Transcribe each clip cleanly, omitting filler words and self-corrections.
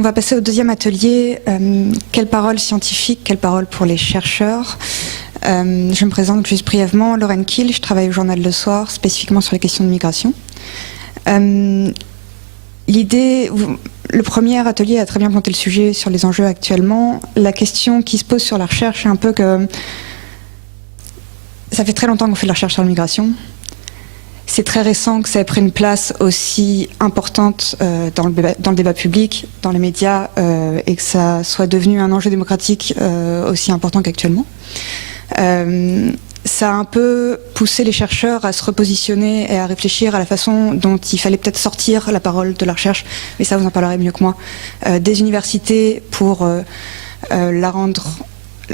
On va passer au deuxième atelier. Quelle parole scientifique, quelle parole pour les chercheurs? Je me présente juste brièvement. Lorraine Kiel, je travaille au Journal Le Soir, spécifiquement sur les questions de migration. L'idée, le premier atelier a très bien pointé le sujet sur les enjeux actuellement. La question qui se pose sur la recherche, c'est un peu que ça fait très longtemps qu'on fait de la recherche sur la migration. C'est très récent que ça ait pris une place aussi importante dans le débat public, dans les médias, et que ça soit devenu un enjeu démocratique aussi important qu'actuellement. Ça a un peu poussé les chercheurs à se repositionner et à réfléchir à la façon dont il fallait peut-être sortir la parole de la recherche, mais ça vous en parlerez mieux que moi, des universités pour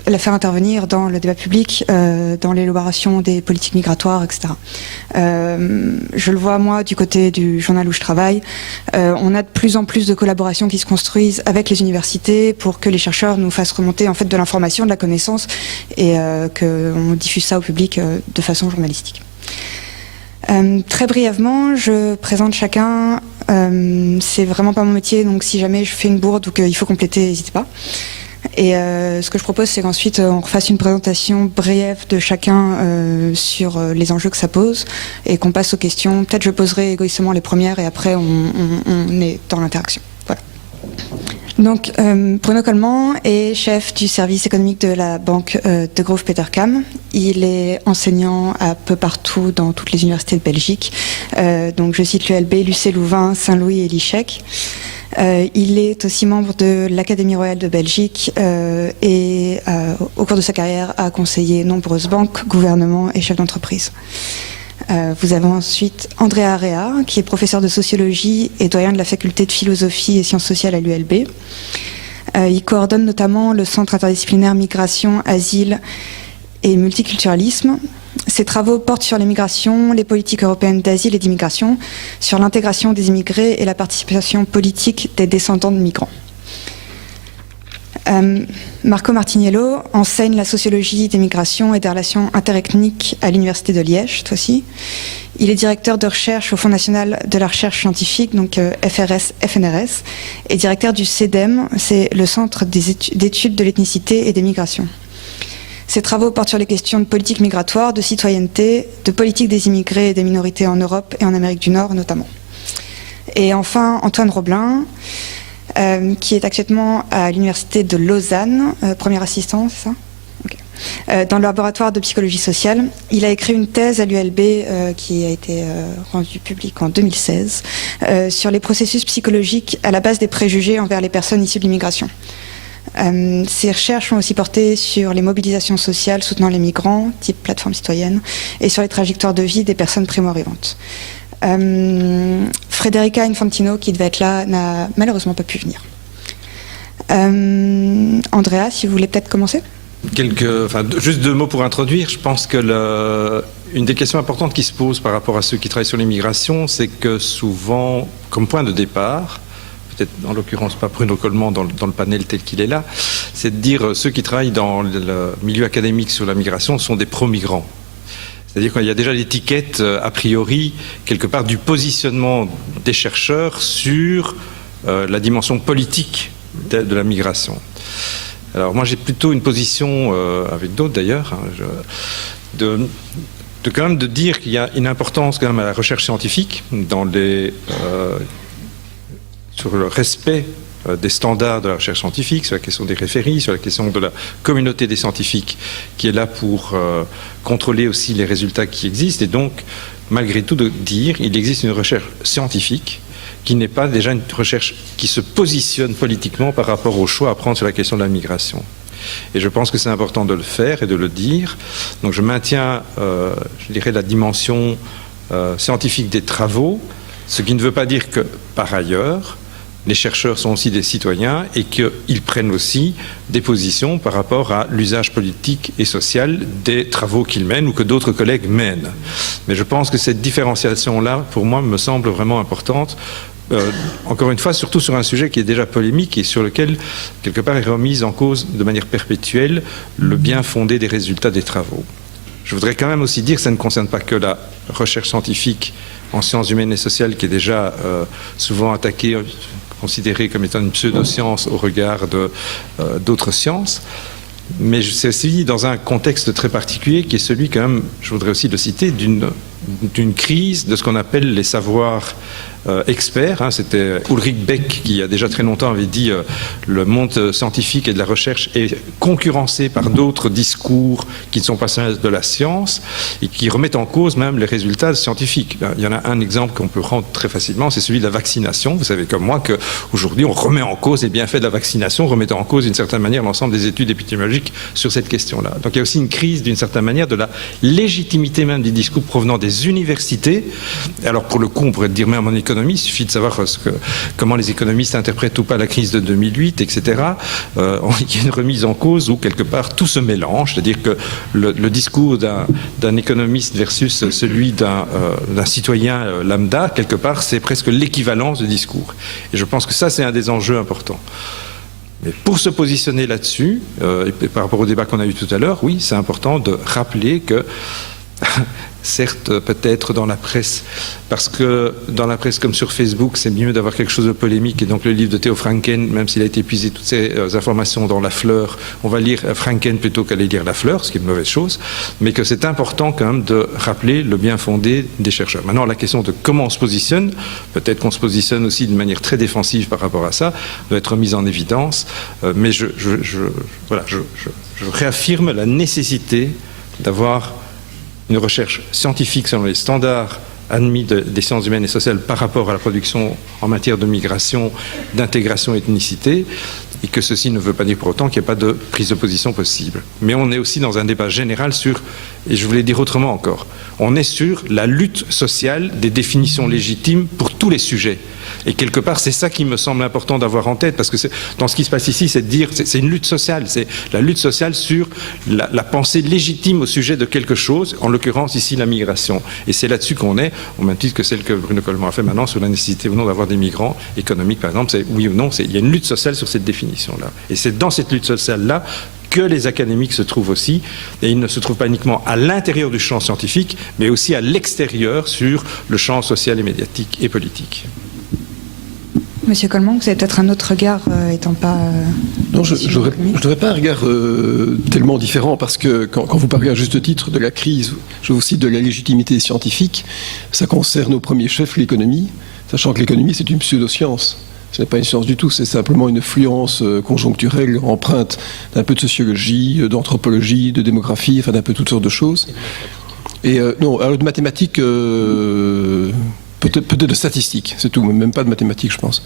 la faire intervenir dans le débat public, dans l'élaboration des politiques migratoires, etc. Je le vois, moi, du côté du journal où je travaille, on a de plus en plus de collaborations qui se construisent avec les universités pour que les chercheurs nous fassent remonter en fait de l'information, de la connaissance, et qu'on diffuse ça au public de façon journalistique. Très brièvement, je présente chacun. C'est vraiment pas mon métier, donc si jamais je fais une bourde ou qu'il faut compléter, n'hésitez pas. Et ce que je propose, c'est qu'ensuite on refasse une présentation brève de chacun sur les enjeux que ça pose et qu'on passe aux questions. Peut-être je poserai égoïstement les premières et après on est dans l'interaction. Voilà. Donc Bruno Coleman est chef du service économique de la banque Degroof Petercam. Il est enseignant un peu partout dans toutes les universités de Belgique. Donc je cite l'ULB, l'UC Louvain, Saint-Louis et l'ICHEC. Il est aussi membre de l'Académie royale de Belgique et au cours de sa carrière a conseillé nombreuses banques, gouvernements et chefs d'entreprise. Vous avez ensuite Andrea Area, qui est professeur de sociologie et doyen de la faculté de philosophie et sciences sociales à l'ULB. Il coordonne notamment le Centre interdisciplinaire Migration, Asile et Multiculturalisme. Ses travaux portent sur les migrations, les politiques européennes d'asile et d'immigration, sur l'intégration des immigrés et la participation politique des descendants de migrants. Marco Martiniello enseigne la sociologie des migrations et des relations interethniques à l'Université de Liège, cette fois-ci. Il est directeur de recherche au Fonds national de la recherche scientifique, donc FNRS, et directeur du CEDEM, c'est le Centre d'études de l'ethnicité et des migrations. Ses travaux portent sur les questions de politique migratoire, de citoyenneté, de politique des immigrés et des minorités en Europe et en Amérique du Nord notamment. Et enfin, Antoine Roblin, qui est actuellement à l'université de Lausanne, premier assistant, c'est ça ? Okay. Dans le laboratoire de psychologie sociale. Il a écrit une thèse à l'ULB qui a été rendue publique en 2016 sur les processus psychologiques à la base des préjugés envers les personnes issues de l'immigration. Ces recherches ont aussi porté sur les mobilisations sociales soutenant les migrants, type plateforme citoyenne, et sur les trajectoires de vie des personnes primo-arrivantes. Federica Infantino, qui devait être là, n'a malheureusement pas pu venir. Andrea, si vous voulez peut-être commencer ? Juste 2 mots pour introduire. Je pense que une des questions importantes qui se pose par rapport à ceux qui travaillent sur l'immigration, c'est que souvent, comme point de départ, peut-être en l'occurrence pas Bruno Coleman dans le panel tel qu'il est là, c'est de dire ceux qui travaillent dans le milieu académique sur la migration sont des pro-migrants. C'est-à-dire qu'il y a déjà l'étiquette, a priori, quelque part, du positionnement des chercheurs sur la dimension politique de la migration. Alors moi j'ai plutôt une position, avec d'autres d'ailleurs, quand même de dire qu'il y a une importance quand même à la recherche scientifique sur le respect des standards de la recherche scientifique, sur la question des référis, sur la question de la communauté des scientifiques qui est là pour contrôler aussi les résultats qui existent, et donc malgré tout de dire qu'il existe une recherche scientifique qui n'est pas déjà une recherche qui se positionne politiquement par rapport au choix à prendre sur la question de la migration. Et je pense que c'est important de le faire et de le dire. Donc je maintiens, je dirais, la dimension scientifique des travaux, ce qui ne veut pas dire que, par ailleurs, les chercheurs sont aussi des citoyens et qu'ils prennent aussi des positions par rapport à l'usage politique et social des travaux qu'ils mènent ou que d'autres collègues mènent. Mais je pense que cette différenciation-là, pour moi, me semble vraiment importante. Encore une fois, surtout sur un sujet qui est déjà polémique et sur lequel, quelque part, est remise en cause de manière perpétuelle le bien fondé des résultats des travaux. Je voudrais quand même aussi dire que ça ne concerne pas que la recherche scientifique en sciences humaines et sociales qui est déjà souvent attaquée considérée comme étant une pseudo-science au regard d'autres sciences. Mais c'est aussi dans un contexte très particulier qui est celui, quand même, je voudrais aussi le citer, d'une crise de ce qu'on appelle les savoirs experts. C'était Ulrich Beck qui, il y a déjà très longtemps, avait dit le monde scientifique et de la recherche est concurrencé par d'autres discours qui ne sont pas de la science et qui remettent en cause même les résultats scientifiques. Il y en a un exemple qu'on peut prendre très facilement, c'est celui de la vaccination. Vous savez comme moi qu'aujourd'hui on remet en cause les bienfaits de la vaccination, remettant en cause d'une certaine manière l'ensemble des études épidémiologiques sur cette question-là. Donc il y a aussi une crise d'une certaine manière de la légitimité même des discours provenant des universités. Alors pour le coup on pourrait dire même en économie, il suffit de savoir comment les économistes interprètent ou pas la crise de 2008, etc. Il y a une remise en cause où quelque part tout se mélange, c'est-à-dire que le discours d'un économiste versus celui d'un citoyen lambda, quelque part c'est presque l'équivalence de discours. Et je pense que ça c'est un des enjeux importants. Mais pour se positionner là-dessus, et par rapport au débat qu'on a eu tout à l'heure, oui, c'est important de rappeler que certes, peut-être dans la presse, parce que dans la presse comme sur Facebook, c'est mieux d'avoir quelque chose de polémique, et donc le livre de Theo Franken, même s'il a été épuisé toutes ces informations dans La Fleur, on va lire Franken plutôt qu'aller lire La Fleur, ce qui est une mauvaise chose, mais que c'est important quand même de rappeler le bien fondé des chercheurs. Maintenant, la question de comment on se positionne, peut-être qu'on se positionne aussi de manière très défensive par rapport à ça, doit être mise en évidence, mais je réaffirme la nécessité d'avoir une recherche scientifique selon les standards admis des sciences humaines et sociales par rapport à la production en matière de migration, d'intégration, ethnicité, et que ceci ne veut pas dire pour autant qu'il n'y ait pas de prise de position possible. Mais on est aussi dans un débat général sur, et je voulais dire autrement encore, on est sur la lutte sociale des définitions légitimes pour tous les sujets. Et quelque part, c'est ça qui me semble important d'avoir en tête, parce que dans ce qui se passe ici, c'est de dire, c'est une lutte sociale, c'est la lutte sociale sur la pensée légitime au sujet de quelque chose, en l'occurrence ici la migration. Et c'est là-dessus qu'on est, au même titre que celle que Bruno Coleman a fait maintenant sur la nécessité ou non d'avoir des migrants économiques, par exemple, c'est oui ou non, il y a une lutte sociale sur cette définition-là. Et c'est dans cette lutte sociale-là que les académiques se trouvent aussi, et ils ne se trouvent pas uniquement à l'intérieur du champ scientifique, mais aussi à l'extérieur sur le champ social et médiatique et politique. Monsieur Coleman, vous avez peut-être un autre regard, étant pas... Non, je n'aurais pas un regard tellement différent, parce que quand vous parlez à juste titre de la crise, je vous cite de la légitimité scientifique, ça concerne au premier chef l'économie, sachant que l'économie c'est une pseudo-science. Ce n'est pas une science du tout, c'est simplement une influence conjoncturelle empreinte d'un peu de sociologie, d'anthropologie, de démographie, enfin d'un peu toutes sortes de choses. Et non, alors de mathématiques... Peut-être de statistiques, c'est tout, même pas de mathématiques, je pense.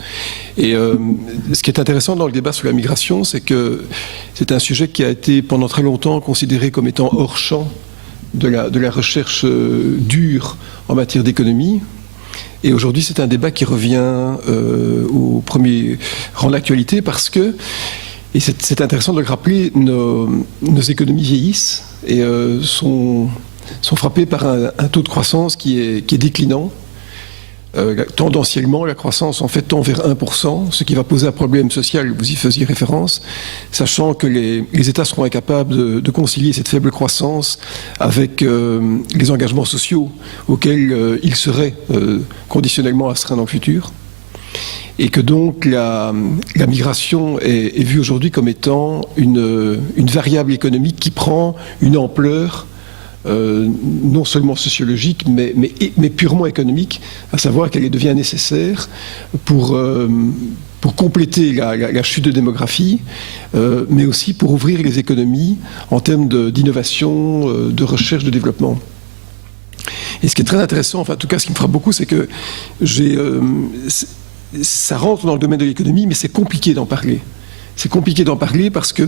Et ce qui est intéressant dans le débat sur la migration, c'est que c'est un sujet qui a été pendant très longtemps considéré comme étant hors champ de la recherche dure en matière d'économie. Et aujourd'hui, c'est un débat qui revient au premier rang de l'actualité parce que, et c'est intéressant de le rappeler, nos économies vieillissent et sont frappées par un taux de croissance qui est déclinant. Tendanciellement, la croissance en fait tend vers 1%, ce qui va poser un problème social, vous y faisiez référence, sachant que les États seront incapables de concilier cette faible croissance avec les engagements sociaux auxquels ils seraient conditionnellement astreints dans le futur. Et que donc la migration est vue aujourd'hui comme étant une variable économique qui prend une ampleur non seulement sociologique, mais purement économique, à savoir qu'elle devient nécessaire pour compléter la chute de démographie, mais aussi pour ouvrir les économies en termes d'innovation, de recherche, de développement. Et ce qui est très intéressant, enfin en tout cas ce qui me frappe beaucoup, c'est que ça rentre dans le domaine de l'économie, mais c'est compliqué d'en parler. C'est compliqué d'en parler parce que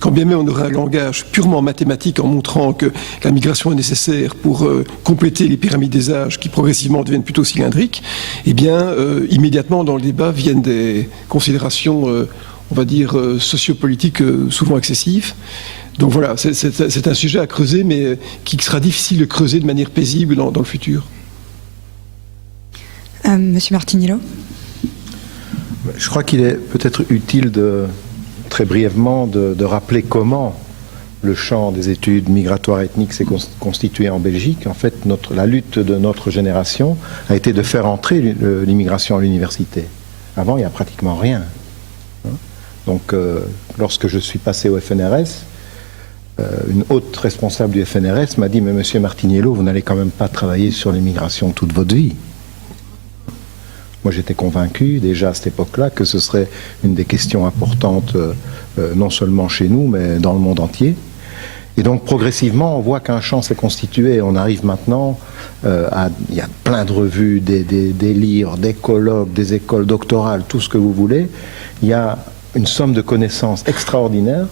quand bien même on aurait un langage purement mathématique en montrant que la migration est nécessaire pour compléter les pyramides des âges qui progressivement deviennent plutôt cylindriques, eh bien immédiatement dans le débat viennent des considérations, on va dire, sociopolitiques souvent excessives. Donc voilà, c'est un sujet à creuser, mais qui sera difficile de creuser de manière paisible dans le futur. Monsieur Martinillo. Je crois qu'il est peut-être utile très brièvement de rappeler comment le champ des études migratoires ethniques s'est constitué en Belgique. En fait, la lutte de notre génération a été de faire entrer l'immigration à l'université. Avant, il n'y a pratiquement rien. Donc, lorsque je suis passé au FNRS, une haute responsable du FNRS m'a dit « Mais monsieur Martiniello, vous n'allez quand même pas travailler sur l'immigration toute votre vie ». Moi, j'étais convaincu, déjà à cette époque-là, que ce serait une des questions importantes, non seulement chez nous, mais dans le monde entier. Et donc, progressivement, on voit qu'un champ s'est constitué. On arrive maintenant il y a plein de revues, des livres, des colloques, des écoles doctorales, tout ce que vous voulez. Il y a une somme de connaissances extraordinaire.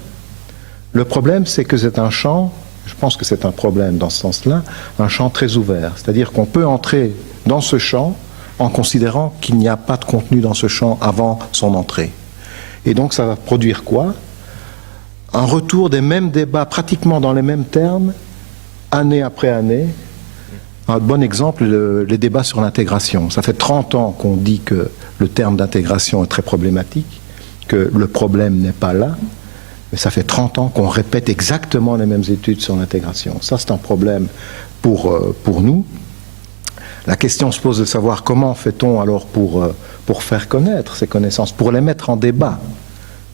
Le problème, c'est que c'est un champ, je pense que c'est un problème dans ce sens-là, un champ très ouvert. C'est-à-dire qu'on peut entrer dans ce champ en considérant qu'il n'y a pas de contenu dans ce champ avant son entrée. Et donc ça va produire quoi? Un retour des mêmes débats, pratiquement dans les mêmes termes, année après année. Un bon exemple, les débats sur l'intégration. Ça fait 30 ans qu'on dit que le terme d'intégration est très problématique, que le problème n'est pas là, mais ça fait 30 ans qu'on répète exactement les mêmes études sur l'intégration. Ça, c'est un problème pour nous. La question se pose de savoir comment fait-on alors pour faire connaître ces connaissances, pour les mettre en débat.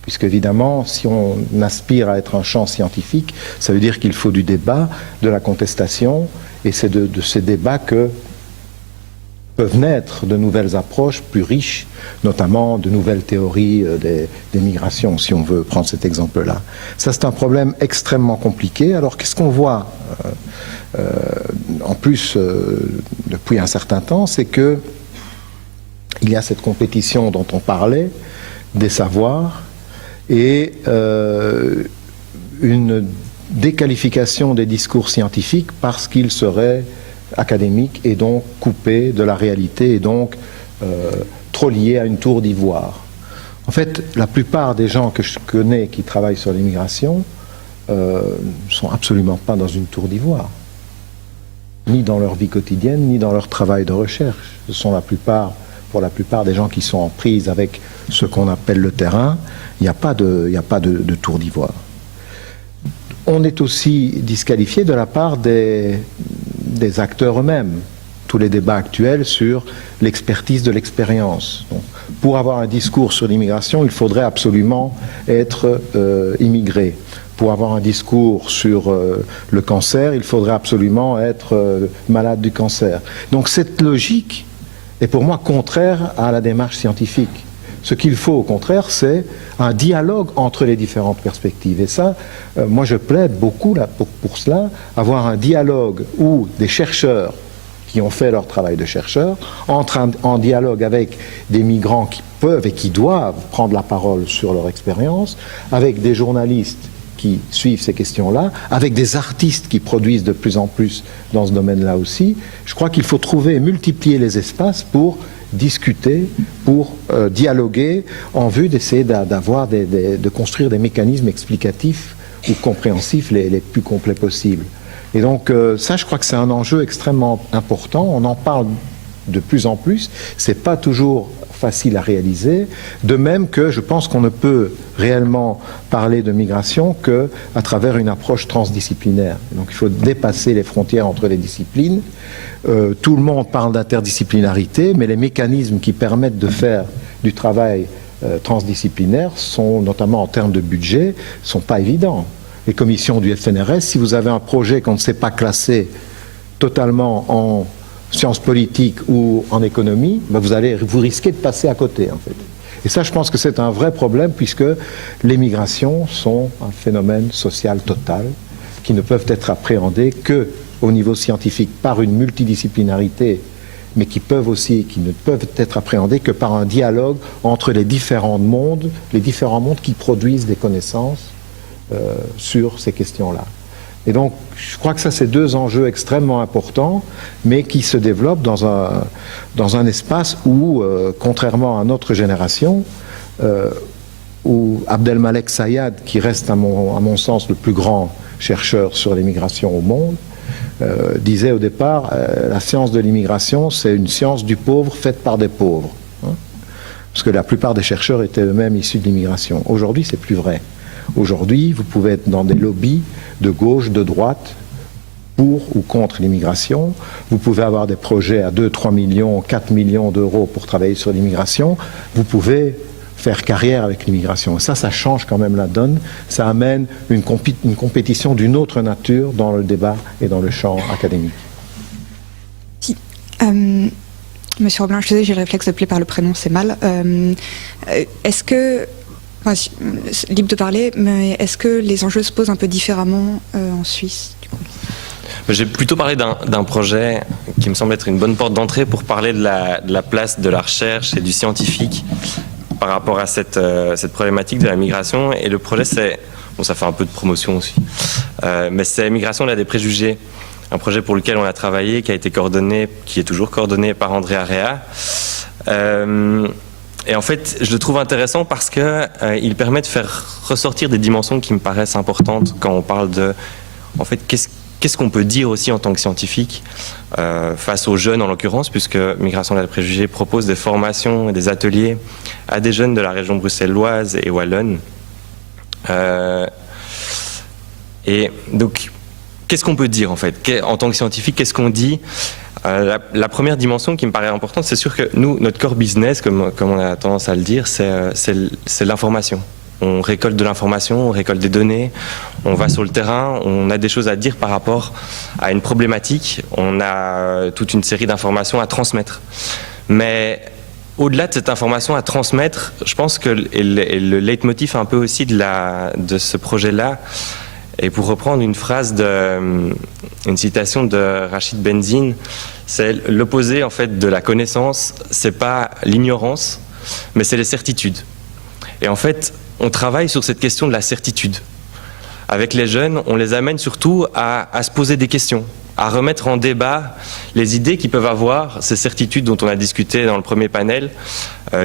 Puisque évidemment, si on aspire à être un champ scientifique, ça veut dire qu'il faut du débat, de la contestation, et c'est de ces débats que peuvent naître de nouvelles approches plus riches, notamment de nouvelles théories des migrations, si on veut prendre cet exemple-là. Ça, c'est un problème extrêmement compliqué. Alors, qu'est-ce qu'on voit en plus, depuis un certain temps, c'est que il y a cette compétition dont on parlait, des savoirs, et une déqualification des discours scientifiques parce qu'ils seraient académiques et donc coupés de la réalité et donc trop liés à une tour d'ivoire. En fait, la plupart des gens que je connais qui travaillent sur l'immigration ne sont absolument pas dans une tour d'ivoire, ni dans leur vie quotidienne, ni dans leur travail de recherche. Ce sont pour la plupart des gens qui sont en prise avec ce qu'on appelle le terrain. Il n'y a pas de tour d'ivoire. On est aussi disqualifié de la part des acteurs eux-mêmes. Tous les débats actuels sur l'expertise de l'expérience. Pour avoir un discours sur l'immigration, il faudrait absolument être immigré. Pour avoir un discours sur le cancer, il faudrait absolument être malade du cancer. Donc cette logique est pour moi contraire à la démarche scientifique. Ce qu'il faut au contraire, c'est un dialogue entre les différentes perspectives. Et ça, moi je plaide beaucoup là, pour cela, avoir un dialogue où des chercheurs qui ont fait leur travail de chercheurs entrent en dialogue avec des migrants qui peuvent et qui doivent prendre la parole sur leur expérience, avec des journalistes qui suivent ces questions-là, avec des artistes qui produisent de plus en plus dans ce domaine-là aussi. Je crois qu'il faut trouver et multiplier les espaces pour discuter, pour dialoguer, en vue d'essayer de construire des mécanismes explicatifs ou compréhensifs les plus complets possibles. Et donc ça, je crois que c'est un enjeu extrêmement important. On en parle de plus en plus. C'est pas toujours facile à réaliser. De même que je pense qu'on ne peut réellement parler de migration qu'à travers une approche transdisciplinaire. Donc il faut dépasser les frontières entre les disciplines. Tout le monde parle d'interdisciplinarité, mais les mécanismes qui permettent de faire du travail transdisciplinaire sont, notamment en termes de budget, sont pas évidents. Les commissions du FNRS, si vous avez un projet qu'on ne sait pas classer totalement en sciences politiques ou en économie, ben vous risquez de passer à côté, en fait. Et ça, je pense que c'est un vrai problème, puisque les migrations sont un phénomène social total qui ne peuvent être appréhendés que au niveau scientifique par une multidisciplinarité, mais qui ne peuvent être appréhendés que par un dialogue entre les différents mondes qui produisent des connaissances sur ces questions-là. Et donc, je crois que ça, c'est deux enjeux extrêmement importants, mais qui se développent dans un espace où, contrairement à notre génération, où Abdelmalek Sayad, qui reste à mon sens le plus grand chercheur sur l'immigration au monde, disait au départ, la science de l'immigration, c'est une science du pauvre faite par des pauvres. Hein, parce que la plupart des chercheurs étaient eux-mêmes issus de l'immigration. Aujourd'hui, c'est plus vrai. Aujourd'hui, vous pouvez être dans des lobbies de gauche, de droite, pour ou contre l'immigration. Vous pouvez avoir des projets à 2, 3 millions, 4 millions d'euros pour travailler sur l'immigration. Vous pouvez faire carrière avec l'immigration. Ça change quand même la donne. Ça amène une compétition d'une autre nature dans le débat et dans le champ académique. Si. Monsieur Robelin, je sais, j'ai le réflexe d'appeler par le prénom, c'est mal. Est-ce que, libre de parler, mais est-ce que les enjeux se posent un peu différemment en Suisse, du coup ? J'ai plutôt parlé d'un projet qui me semble être une bonne porte d'entrée pour parler de la place de la recherche et du scientifique par rapport à cette problématique de la migration. Et le projet, c'est, bon, ça fait un peu de promotion aussi, mais c'est Migration, là, des préjugés, un projet pour lequel on a travaillé, qui a été coordonné, qui est toujours coordonné par André Area. Et en fait, je le trouve intéressant parce que il permet de faire ressortir des dimensions qui me paraissent importantes quand on parle de, en fait, qu'est-ce qu'on peut dire aussi en tant que scientifique face aux jeunes en l'occurrence, puisque Migration des préjugés propose des formations et des ateliers à des jeunes de la région bruxelloise et wallonne. Et donc, qu'est-ce qu'on peut dire en fait en tant que scientifique, qu'est-ce qu'on dit? La première dimension qui me paraît importante, c'est sûr que nous, notre core business, comme on a tendance à le dire, c'est l'information. On récolte de l'information, on récolte des données, on va sur le terrain, on a des choses à dire par rapport à une problématique, on a toute une série d'informations à transmettre. Mais au-delà de cette information à transmettre, je pense que le leitmotiv un peu aussi de ce projet-là, et pour reprendre une phrase une citation de Rachid Benzine, c'est l'opposé en fait de la connaissance, c'est pas l'ignorance, mais c'est les certitudes. Et en fait, on travaille sur cette question de la certitude. Avec les jeunes, on les amène surtout à se poser des questions, à remettre en débat les idées qu'ils peuvent avoir, ces certitudes dont on a discuté dans le premier panel,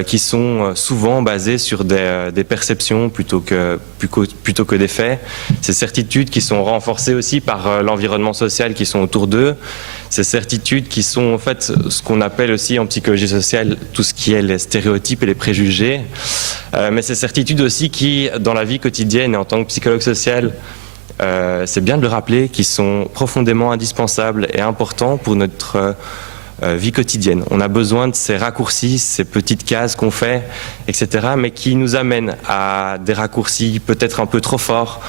qui sont souvent basées sur des perceptions plutôt que des faits. Ces certitudes qui sont renforcées aussi par l'environnement social qui sont autour d'eux. Ces certitudes qui sont en fait ce qu'on appelle aussi en psychologie sociale tout ce qui est les stéréotypes et les préjugés. Mais ces certitudes aussi qui, dans la vie quotidienne et en tant que psychologue social, c'est bien de le rappeler, qui sont profondément indispensables et importants pour notre vie quotidienne. On a besoin de ces raccourcis, ces petites cases qu'on fait, etc., mais qui nous amènent à des raccourcis peut-être un peu trop forts,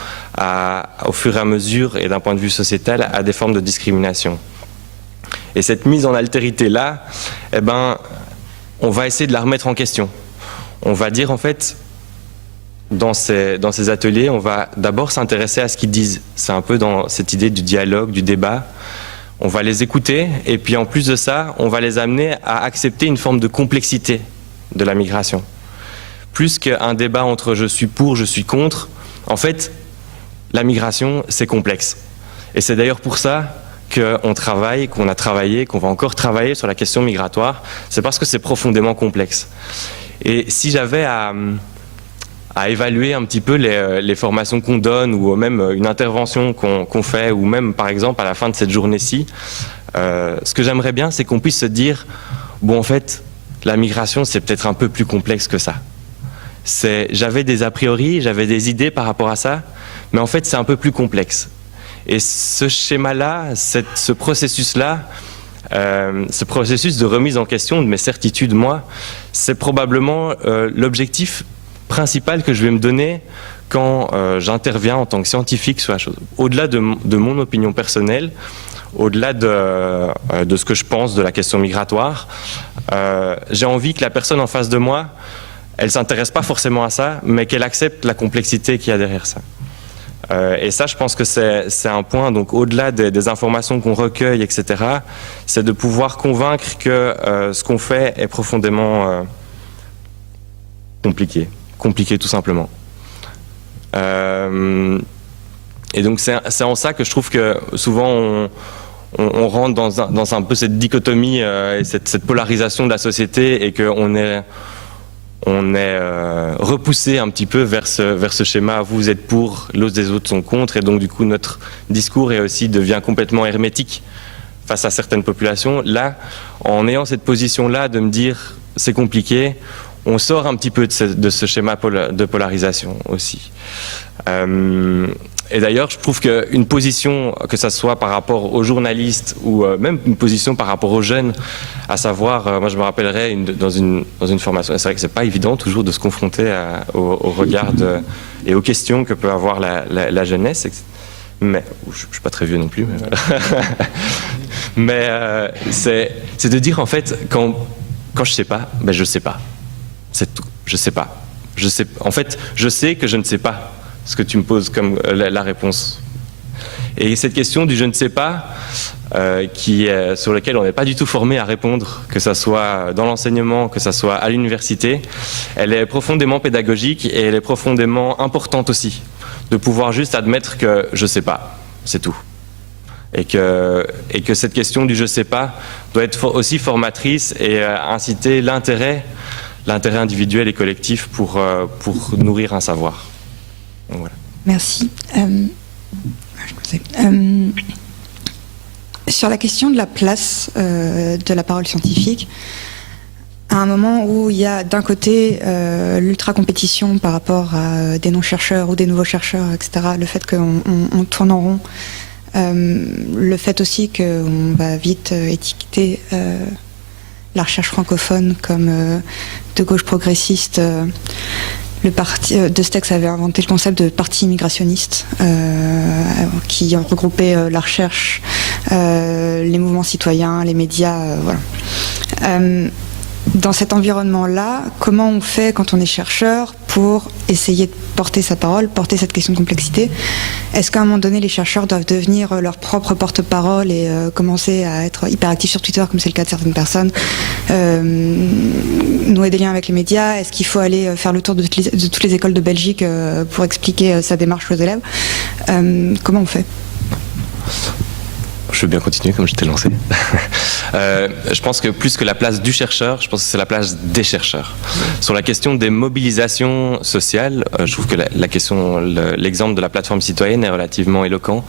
au fur et à mesure, et d'un point de vue sociétal, à des formes de discrimination. Et cette mise en altérité-là, eh ben, on va essayer de la remettre en question. On va dire, en fait, dans ces ateliers, on va d'abord s'intéresser à ce qu'ils disent. C'est un peu dans cette idée du dialogue, du débat. On va les écouter, et puis en plus de ça, on va les amener à accepter une forme de complexité de la migration. Plus qu'un débat entre je suis pour, je suis contre, en fait, la migration, c'est complexe. Et c'est d'ailleurs pour ça qu'on travaille, qu'on a travaillé, qu'on va encore travailler sur la question migratoire, c'est parce que c'est profondément complexe. Et si j'avais à évaluer un petit peu les formations qu'on donne, ou même une intervention qu'on fait, ou même par exemple à la fin de cette journée-ci, ce que j'aimerais bien, c'est qu'on puisse se dire, bon en fait, la migration c'est peut-être un peu plus complexe que ça. J'avais des a priori, j'avais des idées par rapport à ça, mais en fait c'est un peu plus complexe. Et ce schéma-là, ce processus-là, ce processus de remise en question de mes certitudes, moi, c'est probablement l'objectif principal que je vais me donner quand j'interviens en tant que scientifique sur la chose. Au-delà de mon opinion personnelle, au-delà de ce que je pense de la question migratoire, j'ai envie que la personne en face de moi, elle ne s'intéresse pas forcément à ça, mais qu'elle accepte la complexité qu'il y a derrière ça. Et ça, je pense que c'est un point, donc au-delà des informations qu'on recueille, etc., c'est de pouvoir convaincre que ce qu'on fait est profondément compliqué tout simplement. Et donc c'est en ça que je trouve que souvent on rentre dans un peu cette dichotomie et cette polarisation de la société, et qu'on est repoussé un petit peu vers ce schéma, vous êtes pour, l'autre des autres sont contre, et donc du coup notre discours devient complètement hermétique face à certaines populations. Là, en ayant cette position-là de me dire c'est compliqué, on sort un petit peu de ce schéma de polarisation aussi. Et d'ailleurs, je trouve qu'une position, que ça soit par rapport aux journalistes ou même une position par rapport aux jeunes, à savoir, moi je me rappellerai dans une formation, c'est vrai que c'est pas évident toujours de se confronter au regard et aux questions que peut avoir la jeunesse. Mais je suis pas très vieux non plus. Mais c'est de dire en fait quand je sais pas, ben je sais pas. C'est tout. Je sais pas. En fait, je sais que je ne sais pas ce que tu me poses comme la réponse. Et cette question du je ne sais pas, sur laquelle on n'est pas du tout formé à répondre, que ça soit dans l'enseignement, que ça soit à l'université, elle est profondément pédagogique et elle est profondément importante aussi. De pouvoir juste admettre que je sais pas, c'est tout. Et que cette question du je sais pas doit être aussi formatrice et inciter l'intérêt individuel et collectif pour nourrir un savoir. Donc, voilà. Merci. Sur la question de la place de la parole scientifique, à un moment où il y a d'un côté l'ultra-compétition par rapport à des non-chercheurs ou des nouveaux chercheurs, etc., le fait qu'on tourne en rond, le fait aussi qu'on va vite étiqueter la recherche francophone comme de gauche progressiste. Le parti de Stex avait inventé le concept de parti immigrationniste qui regroupait la recherche, les mouvements citoyens, les médias, voilà. Dans cet environnement-là, comment on fait quand on est chercheur pour essayer de porter sa parole, porter cette question de complexité? Est-ce qu'à un moment donné, les chercheurs doivent devenir leur propre porte-parole et commencer à être hyperactifs sur Twitter, comme c'est le cas de certaines personnes, nouer des liens avec les médias? Est-ce qu'il faut aller faire le tour de toutes les écoles de Belgique pour expliquer sa démarche aux élèves? Comment on fait? Je veux bien continuer comme je t'ai lancé. Je pense que plus que la place du chercheur, je pense que c'est la place des chercheurs. Sur la question des mobilisations sociales, je trouve que l'exemple de la plateforme citoyenne est relativement éloquent.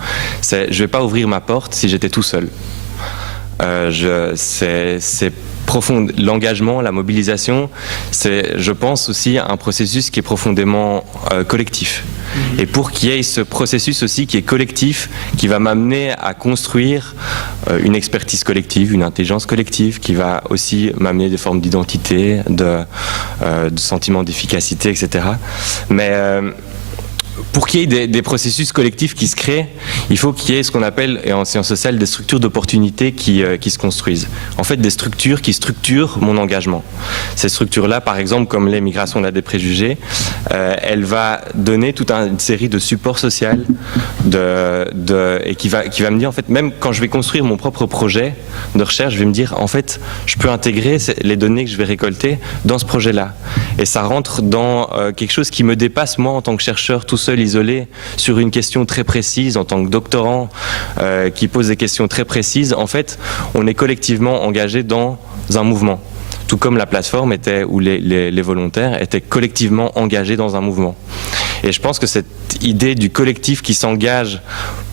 Je ne vais pas ouvrir ma porte si j'étais tout seul. C'est profond. L'engagement, la mobilisation, c'est, je pense, aussi un processus qui est profondément collectif. Et pour qu'il y ait ce processus aussi qui est collectif, qui va m'amener à construire une expertise collective, une intelligence collective, qui va aussi m'amener des formes d'identité, de sentiment d'efficacité, etc. Mais pour qu'il y ait des processus collectifs qui se créent, il faut qu'il y ait ce qu'on appelle, et en sciences sociales, des structures d'opportunité qui se construisent. En fait, des structures qui structurent mon engagement. Ces structures-là, par exemple, comme les migrations de des préjugés, elle va donner toute une série de supports sociaux et qui va me dire, en fait, même quand je vais construire mon propre projet de recherche, je vais me dire, en fait, je peux intégrer les données que je vais récolter dans ce projet-là. Et ça rentre dans quelque chose qui me dépasse, moi, en tant que chercheur, tout seul, isolé, sur une question très précise, en tant que doctorant qui pose des questions très précises. En fait, on est collectivement engagé dans un mouvement. Tout comme la plateforme était, où les volontaires étaient collectivement engagés dans un mouvement. Et je pense que cette idée du collectif qui s'engage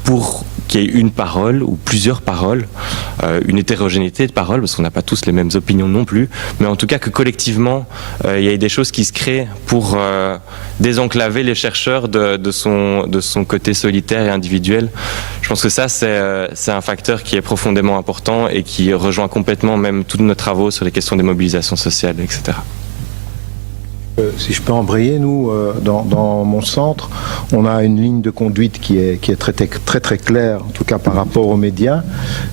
pour qu'il y ait une parole ou plusieurs paroles, une hétérogénéité de paroles, parce qu'on n'a pas tous les mêmes opinions non plus, mais en tout cas que collectivement, il y ait des choses qui se créent pour désenclaver les chercheurs de son côté solitaire et individuel. Je pense que ça, c'est un facteur qui est profondément important et qui rejoint complètement même tous nos travaux sur les questions des mobilisations sociales, etc. Si je peux embrayer, nous, dans mon centre, on a une ligne de conduite qui est très claire, en tout cas par rapport aux médias,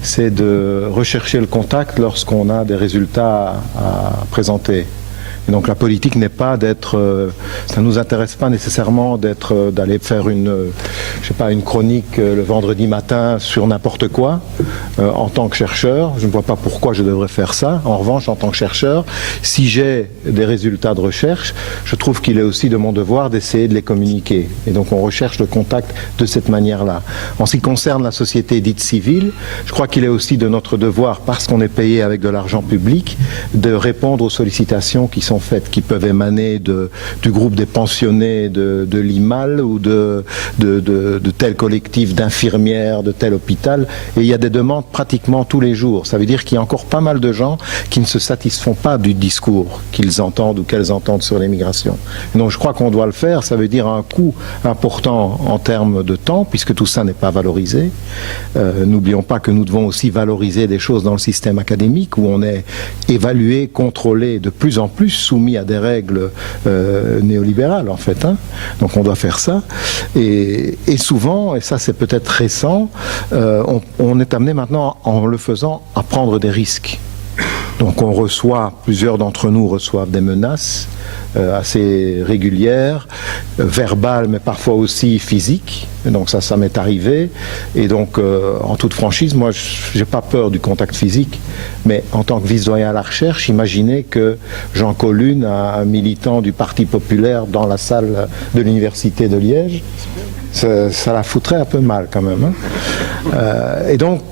c'est de rechercher le contact lorsqu'on a des résultats à présenter. Et donc la politique n'est pas d'être, ça ne nous intéresse pas nécessairement d'aller faire une chronique le vendredi matin sur n'importe quoi. En tant que chercheur, je ne vois pas pourquoi je devrais faire ça. En revanche, en tant que chercheur, si j'ai des résultats de recherche, je trouve qu'il est aussi de mon devoir d'essayer de les communiquer. Et donc on recherche le contact de cette manière-là. En ce qui concerne la société dite civile, je crois qu'il est aussi de notre devoir, parce qu'on est payé avec de l'argent public, de répondre aux sollicitations qui sont sont faites, qui peuvent émaner du groupe des pensionnés de l'IMAL ou de tel collectif d'infirmières, de tel hôpital, et il y a des demandes pratiquement tous les jours. Ça veut dire qu'il y a encore pas mal de gens qui ne se satisfont pas du discours qu'ils entendent ou qu'elles entendent sur l'immigration. Donc je crois qu'on doit le faire, ça veut dire un coût important en termes de temps, puisque tout ça n'est pas valorisé. N'oublions pas que nous devons aussi valoriser des choses dans le système académique, où on est évalué, contrôlé, de plus en plus soumis à des règles néolibérales, en fait. Donc on doit faire ça. Et souvent, et ça c'est peut-être récent, on est amené maintenant, en le faisant, à prendre des risques. Donc on reçoit, plusieurs d'entre nous reçoivent des menaces assez régulières, verbales mais parfois aussi physiques. Et donc ça m'est arrivé. Et donc en toute franchise, moi j'ai pas peur du contact physique, mais en tant que vice-doyen à la recherche, imaginez que Jean Collune, un militant du Parti populaire dans la salle de l'université de Liège, ça la foutrait un peu mal quand même. Et donc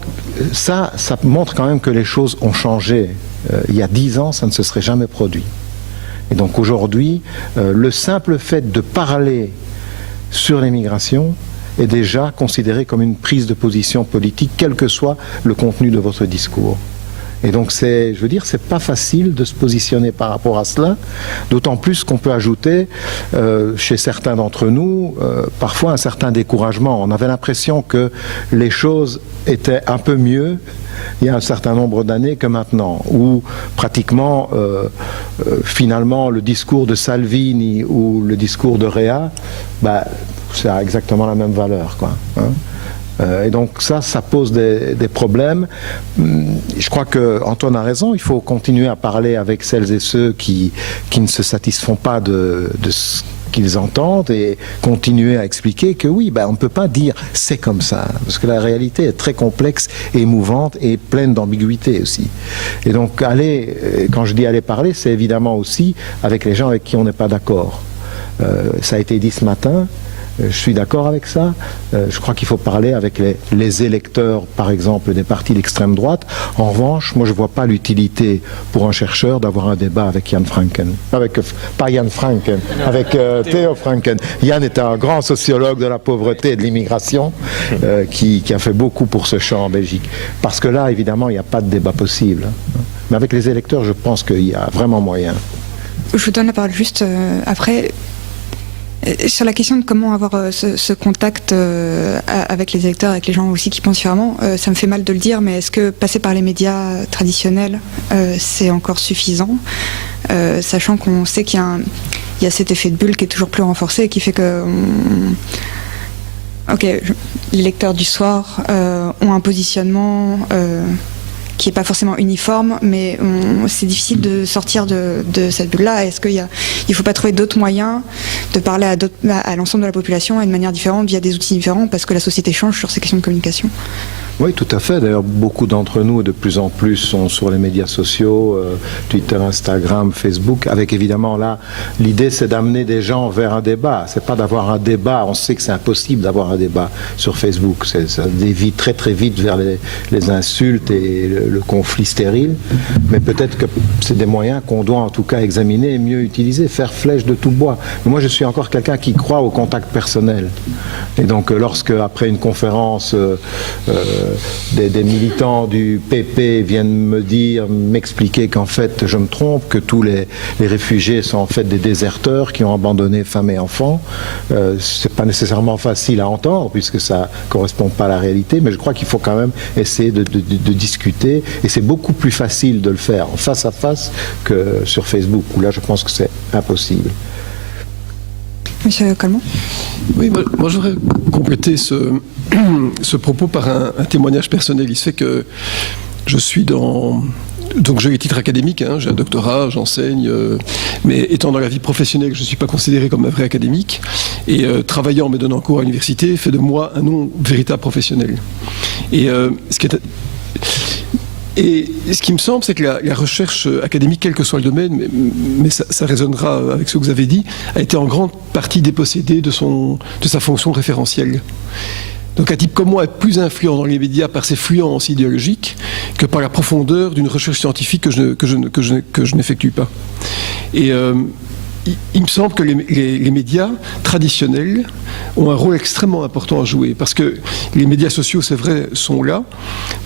ça montre quand même que les choses ont changé. Il y a 10 ans, ça ne se serait jamais produit. Et donc aujourd'hui, le simple fait de parler sur l'immigration est déjà considéré comme une prise de position politique, quel que soit le contenu de votre discours. Et donc c'est pas facile de se positionner par rapport à cela, d'autant plus qu'on peut ajouter chez certains d'entre nous parfois un certain découragement. On avait l'impression que les choses étaient un peu mieux il y a un certain nombre d'années que maintenant, où pratiquement finalement le discours de Salvini ou le discours de Rea, ça a exactement la même valeur, quoi, et donc ça pose des problèmes. Je crois que Antoine a raison, il faut continuer à parler avec celles et ceux qui ne se satisfont pas de ce qu'ils entendent, et continuer à expliquer que oui, on ne peut pas dire c'est comme ça, parce que la réalité est très complexe, émouvante et pleine d'ambiguïté aussi. Et donc quand je dis aller parler, c'est évidemment aussi avec les gens avec qui on n'est pas d'accord. Ça a été dit ce matin. Je suis d'accord avec ça. Je crois qu'il faut parler avec les électeurs, par exemple, des partis d'extrême droite. En revanche, moi, je ne vois pas l'utilité pour un chercheur d'avoir un débat avec Jan Franken. Pas Jan Franken, avec Theo Franken. Jan est un grand sociologue de la pauvreté et de l'immigration qui a fait beaucoup pour ce champ en Belgique. Parce que là, évidemment, il n'y a pas de débat possible. Mais avec les électeurs, je pense qu'il y a vraiment moyen. Je vous donne la parole juste après. Sur la question de comment avoir ce contact avec les électeurs, avec les gens aussi qui pensent différemment, ça me fait mal de le dire, mais est-ce que passer par les médias traditionnels, c'est encore suffisant, sachant qu'on sait qu'il y a cet effet de bulle qui est toujours plus renforcé et qui fait que les lecteurs du soir ont un positionnement qui n'est pas forcément uniforme, mais c'est difficile de sortir de cette bulle-là. Est-ce qu'il ne faut pas trouver d'autres moyens de parler à l'ensemble de la population et de manière différente, via des outils différents, parce que la société change sur ces questions de communication ? Oui, tout à fait. D'ailleurs, beaucoup d'entre nous, de plus en plus, sont sur les médias sociaux, Twitter, Instagram, Facebook, avec évidemment là, l'idée c'est d'amener des gens vers un débat. C'est pas d'avoir un débat, on sait que c'est impossible d'avoir un débat sur Facebook. Ça dévie très très vite vers les insultes et le conflit stérile. Mais peut-être que c'est des moyens qu'on doit en tout cas examiner et mieux utiliser, faire flèche de tout bois. Mais moi, je suis encore quelqu'un qui croit au contact personnel. Et donc, lorsque, après une conférence, des militants du PP viennent m'expliquer qu'en fait je me trompe, que tous les réfugiés sont en fait des déserteurs qui ont abandonné femmes et enfants. C'est pas nécessairement facile à entendre puisque ça correspond pas à la réalité, mais je crois qu'il faut quand même essayer de discuter, et c'est beaucoup plus facile de le faire en face à face que sur Facebook, où là je pense que c'est impossible. Monsieur Colmont ? Oui, moi je voudrais compléter ce propos par un témoignage personnel. Il se fait que je suis donc j'ai les titres académiques, j'ai un doctorat, j'enseigne, mais étant dans la vie professionnelle, je ne suis pas considéré comme un vrai académique, et travaillant, me donnant cours à l'université, fait de moi un non-véritable professionnel. Et ce qui me semble, c'est que la recherche académique, quel que soit le domaine, mais ça résonnera avec ce que vous avez dit, a été en grande partie dépossédée de sa fonction référentielle. Donc un type comme moi est plus influent dans les médias par ses fluences idéologiques que par la profondeur d'une recherche scientifique que je n'effectue pas. Et il me semble que les médias traditionnels ont un rôle extrêmement important à jouer, parce que les médias sociaux, c'est vrai, sont là,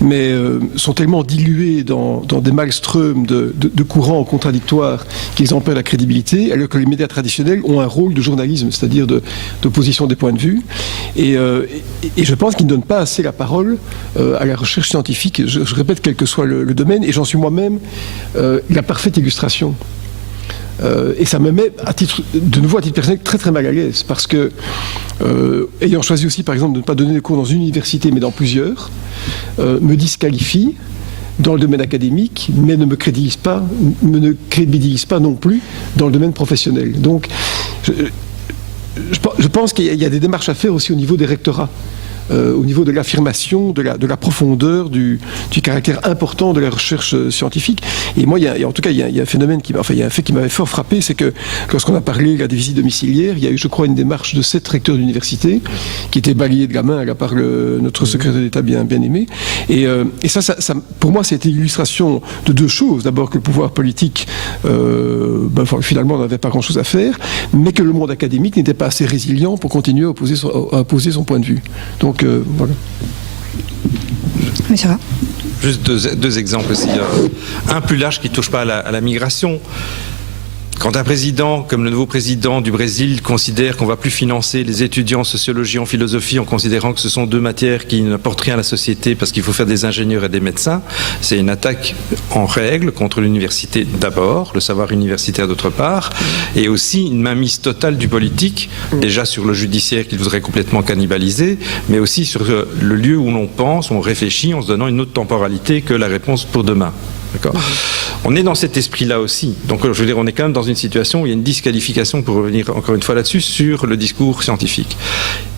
mais sont tellement dilués dans des maelströms de courants contradictoires qu'ils en perdent la crédibilité, alors que les médias traditionnels ont un rôle de journalisme, c'est-à-dire d'opposition des points de vue. Et je pense qu'ils ne donnent pas assez la parole à la recherche scientifique, je répète, quel que soit le domaine, et j'en suis moi-même la parfaite illustration. Et ça me met, de nouveau à titre personnel, très très mal à l'aise, parce que, ayant choisi aussi par exemple de ne pas donner des cours dans une université mais dans plusieurs, me disqualifie dans le domaine académique, mais ne me crédibilise pas non plus dans le domaine professionnel. Donc je pense qu'il y a des démarches à faire aussi au niveau des rectorats. Au niveau de l'affirmation, de la profondeur, du caractère important de la recherche scientifique. Et moi, en tout cas, il y a un phénomène il y a un fait qui m'avait fort frappé, c'est que lorsqu'on a parlé des visites domiciliaires, il y a eu, je crois, une démarche de 7 recteurs d'université qui était balayée de la main par notre secrétaire d'État bien aimé. Et ça, pour moi, c'était l'illustration de 2 choses. D'abord, que le pouvoir politique, finalement, n'avait pas grand-chose à faire, mais que le monde académique n'était pas assez résilient pour continuer à opposer son point de vue. Donc, voilà. Mais ça va. Juste deux exemples aussi. Un plus large qui ne touche pas à la migration. Quand un président, comme le nouveau président du Brésil, considère qu'on ne va plus financer les étudiants en sociologie, en philosophie, en considérant que ce sont 2 matières qui n'apportent rien à la société parce qu'il faut faire des ingénieurs et des médecins, c'est une attaque en règle contre l'université d'abord, le savoir universitaire d'autre part, et aussi une mainmise totale du politique, déjà sur le judiciaire qu'il voudrait complètement cannibaliser, mais aussi sur le lieu où l'on pense, où on réfléchit en se donnant une autre temporalité que la réponse pour demain. D'accord. On est dans cet esprit-là aussi. Donc, je veux dire, on est quand même dans une situation où il y a une disqualification, pour revenir encore une fois là-dessus, sur le discours scientifique.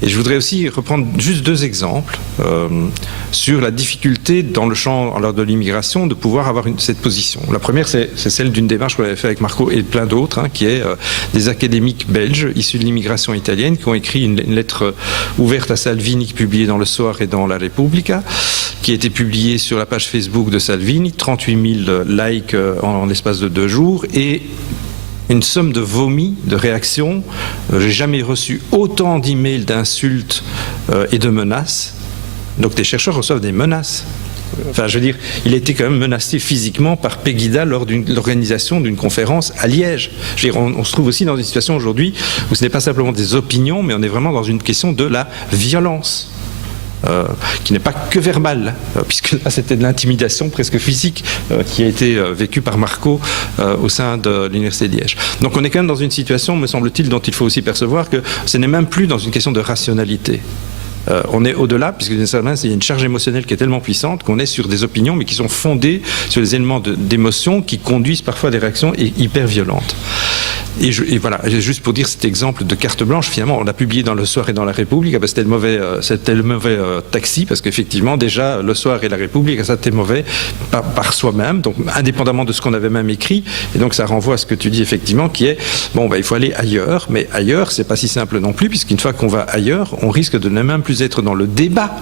Et je voudrais aussi reprendre juste 2 exemples sur la difficulté dans le champ lors de l'immigration de pouvoir avoir cette position. La première, c'est celle d'une démarche qu'on avait fait avec Marco et plein d'autres, qui est des académiques belges issus de l'immigration italienne qui ont écrit une lettre ouverte à Salvini, publiée dans Le Soir et dans La Repubblica, qui a été publiée sur la page Facebook de Salvini, 38 000 likes en l'espace de 2 jours, et une somme de vomi, de réactions. J'ai jamais reçu autant d'emails, d'insultes et de menaces. Donc des chercheurs reçoivent des menaces. Enfin, je veux dire, il a été quand même menacé physiquement par Pegida lors de l'organisation d'une conférence à Liège. Je veux dire, on se trouve aussi dans une situation aujourd'hui où ce n'est pas simplement des opinions, mais on est vraiment dans une question de la violence. Qui n'est pas que verbale, puisque là c'était de l'intimidation presque physique qui a été vécue par Marco au sein de l'Université de Liège. Donc on est quand même dans une situation, me semble-t-il, dont il faut aussi percevoir que ce n'est même plus dans une question de rationalité. On est au-delà, puisque d'une certaine manière, il y a une charge émotionnelle qui est tellement puissante qu'on est sur des opinions, mais qui sont fondées sur des éléments d'émotion qui conduisent parfois à des réactions hyper violentes. Et voilà, juste pour dire cet exemple de carte blanche, finalement, on l'a publié dans Le Soir et dans La Repubblica, parce que c'était le mauvais taxi, parce qu'effectivement, déjà, Le Soir et La Repubblica, ça c'était mauvais par soi-même, donc indépendamment de ce qu'on avait même écrit, et donc ça renvoie à ce que tu dis effectivement, qui est, il faut aller ailleurs, mais ailleurs, c'est pas si simple non plus, puisqu'une fois qu'on va ailleurs, on risque de ne même plus être dans le débat,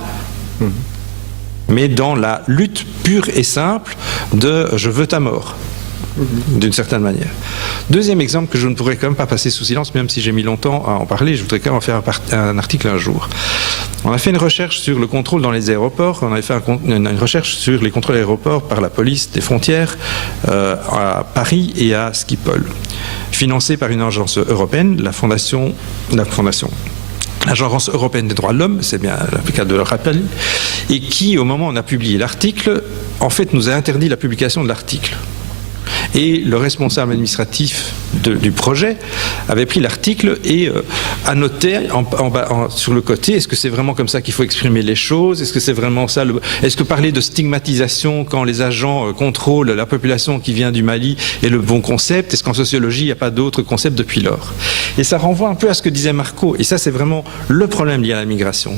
mais dans la lutte pure et simple de « je veux ta mort ». D'une certaine manière. Deuxième exemple que je ne pourrais quand même pas passer sous silence, même si j'ai mis longtemps à en parler, je voudrais quand même en faire un article un jour. On a fait une recherche sur le contrôle dans les aéroports, on avait fait une recherche sur les contrôles aéroports par la police des frontières à Paris et à Schiphol, financée par une agence européenne, l'Agence européenne des droits de l'homme, c'est bien applicable de le rappeler, et qui, au moment où on a publié l'article, en fait nous a interdit la publication de l'article. Et le responsable administratif du projet avait pris l'article et annotait sur le côté, est-ce que c'est vraiment comme ça qu'il faut exprimer les choses? Est-ce que c'est vraiment ça? Est-ce que parler de stigmatisation quand les agents contrôlent la population qui vient du Mali est le bon concept? Est-ce qu'en sociologie, il n'y a pas d'autres concepts depuis lors? Et ça renvoie un peu à ce que disait Marco, et ça c'est vraiment le problème lié à la migration.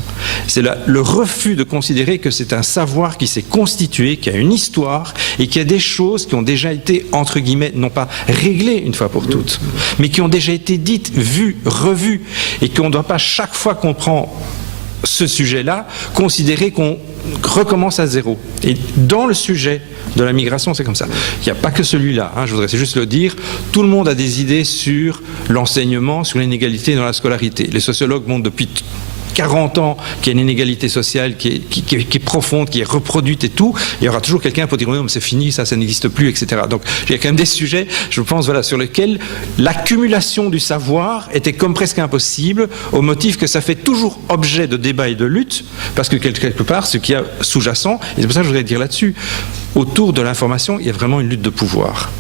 C'est le refus de considérer que c'est un savoir qui s'est constitué, qui a une histoire, et qu'il y a des choses qui ont déjà été, entre guillemets, non pas réglées une fois pour toutes, mais qui ont déjà été dites, vues, revues, et qu'on ne doit pas chaque fois qu'on prend ce sujet-là, considérer qu'on recommence à zéro. Et dans le sujet de la migration, c'est comme ça. Il n'y a pas que celui-là, je voudrais juste le dire. Tout le monde a des idées sur l'enseignement, sur l'inégalité dans la scolarité. Les sociologues montrent depuis 40 ans qu'il y a une inégalité sociale qui est profonde, qui est reproduite et tout. Il y aura toujours quelqu'un pour dire non, mais c'est fini, ça n'existe plus, etc. Donc il y a quand même des sujets, je pense, sur lesquels l'accumulation du savoir était comme presque impossible, au motif que ça fait toujours objet de débat et de lutte, parce que quelque part, ce qui est sous-jacent, et c'est pour ça que je voudrais dire là-dessus, autour de l'information, il y a vraiment une lutte de pouvoir.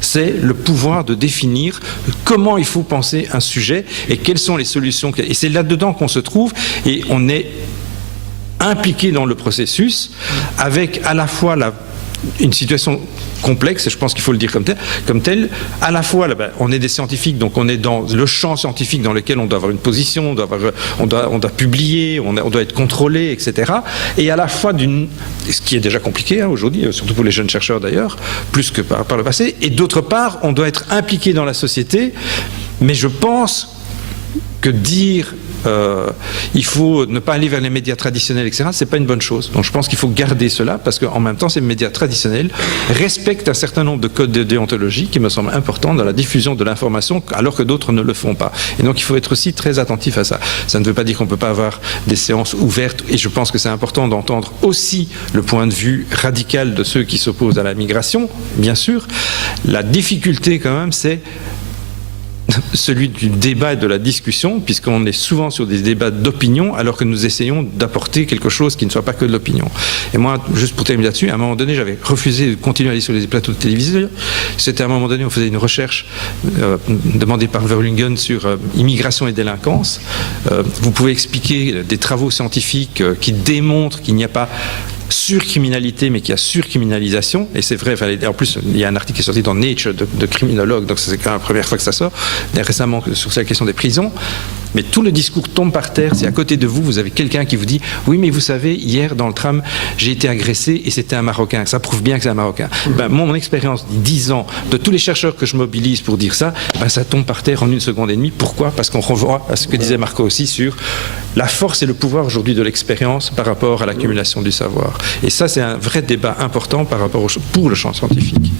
C'est le pouvoir de définir comment il faut penser un sujet et quelles sont les solutions. Et c'est là-dedans qu'on se trouve et on est impliqué dans le processus avec à la fois une situation complexe, et je pense qu'il faut le dire comme tel. À la fois, on est des scientifiques, donc on est dans le champ scientifique dans lequel on doit avoir une position, on doit publier, on doit être contrôlé, etc. Et à la fois ce qui est déjà compliqué aujourd'hui, surtout pour les jeunes chercheurs d'ailleurs, plus que par le passé, et d'autre part, on doit être impliqué dans la société, mais je pense que dire il faut ne pas aller vers les médias traditionnels, etc., c'est pas une bonne chose. Donc je pense qu'il faut garder cela, parce qu'en même temps, ces médias traditionnels respectent un certain nombre de codes de déontologie qui me semblent importants dans la diffusion de l'information, alors que d'autres ne le font pas. Et donc il faut être aussi très attentif à ça. Ça ne veut pas dire qu'on ne peut pas avoir des séances ouvertes, et je pense que c'est important d'entendre aussi le point de vue radical de ceux qui s'opposent à la migration, bien sûr. La difficulté quand même, c'est celui du débat et de la discussion, puisqu'on est souvent sur des débats d'opinion, alors que nous essayons d'apporter quelque chose qui ne soit pas que de l'opinion. Et moi, juste pour terminer là-dessus, à un moment donné, j'avais refusé de continuer à aller sur les plateaux de télévision. C'était à un moment donné, on faisait une recherche demandée par Verlungen sur immigration et délinquance. Vous pouvez expliquer des travaux scientifiques qui démontrent qu'il n'y a pas surcriminalité, mais qu'il y a surcriminalisation, et c'est vrai, en plus il y a un article qui est sorti dans Nature de criminologue, donc c'est quand même la première fois que ça sort, récemment sur la question des prisons, mais tout le discours tombe par terre si à côté de vous, vous avez quelqu'un qui vous dit « Oui, mais vous savez, hier dans le tram, j'ai été agressé et c'était un Marocain. » Ça prouve bien que c'est un Marocain. Mon expérience, 10 ans, de tous les chercheurs que je mobilise pour dire ça, ça tombe par terre en 1 seconde et demie. Pourquoi ? Parce qu'on renvoie à ce que disait Marco aussi sur la force et le pouvoir aujourd'hui de l'expérience par rapport à l'accumulation du savoir. Et ça, c'est un vrai débat important pour le champ scientifique.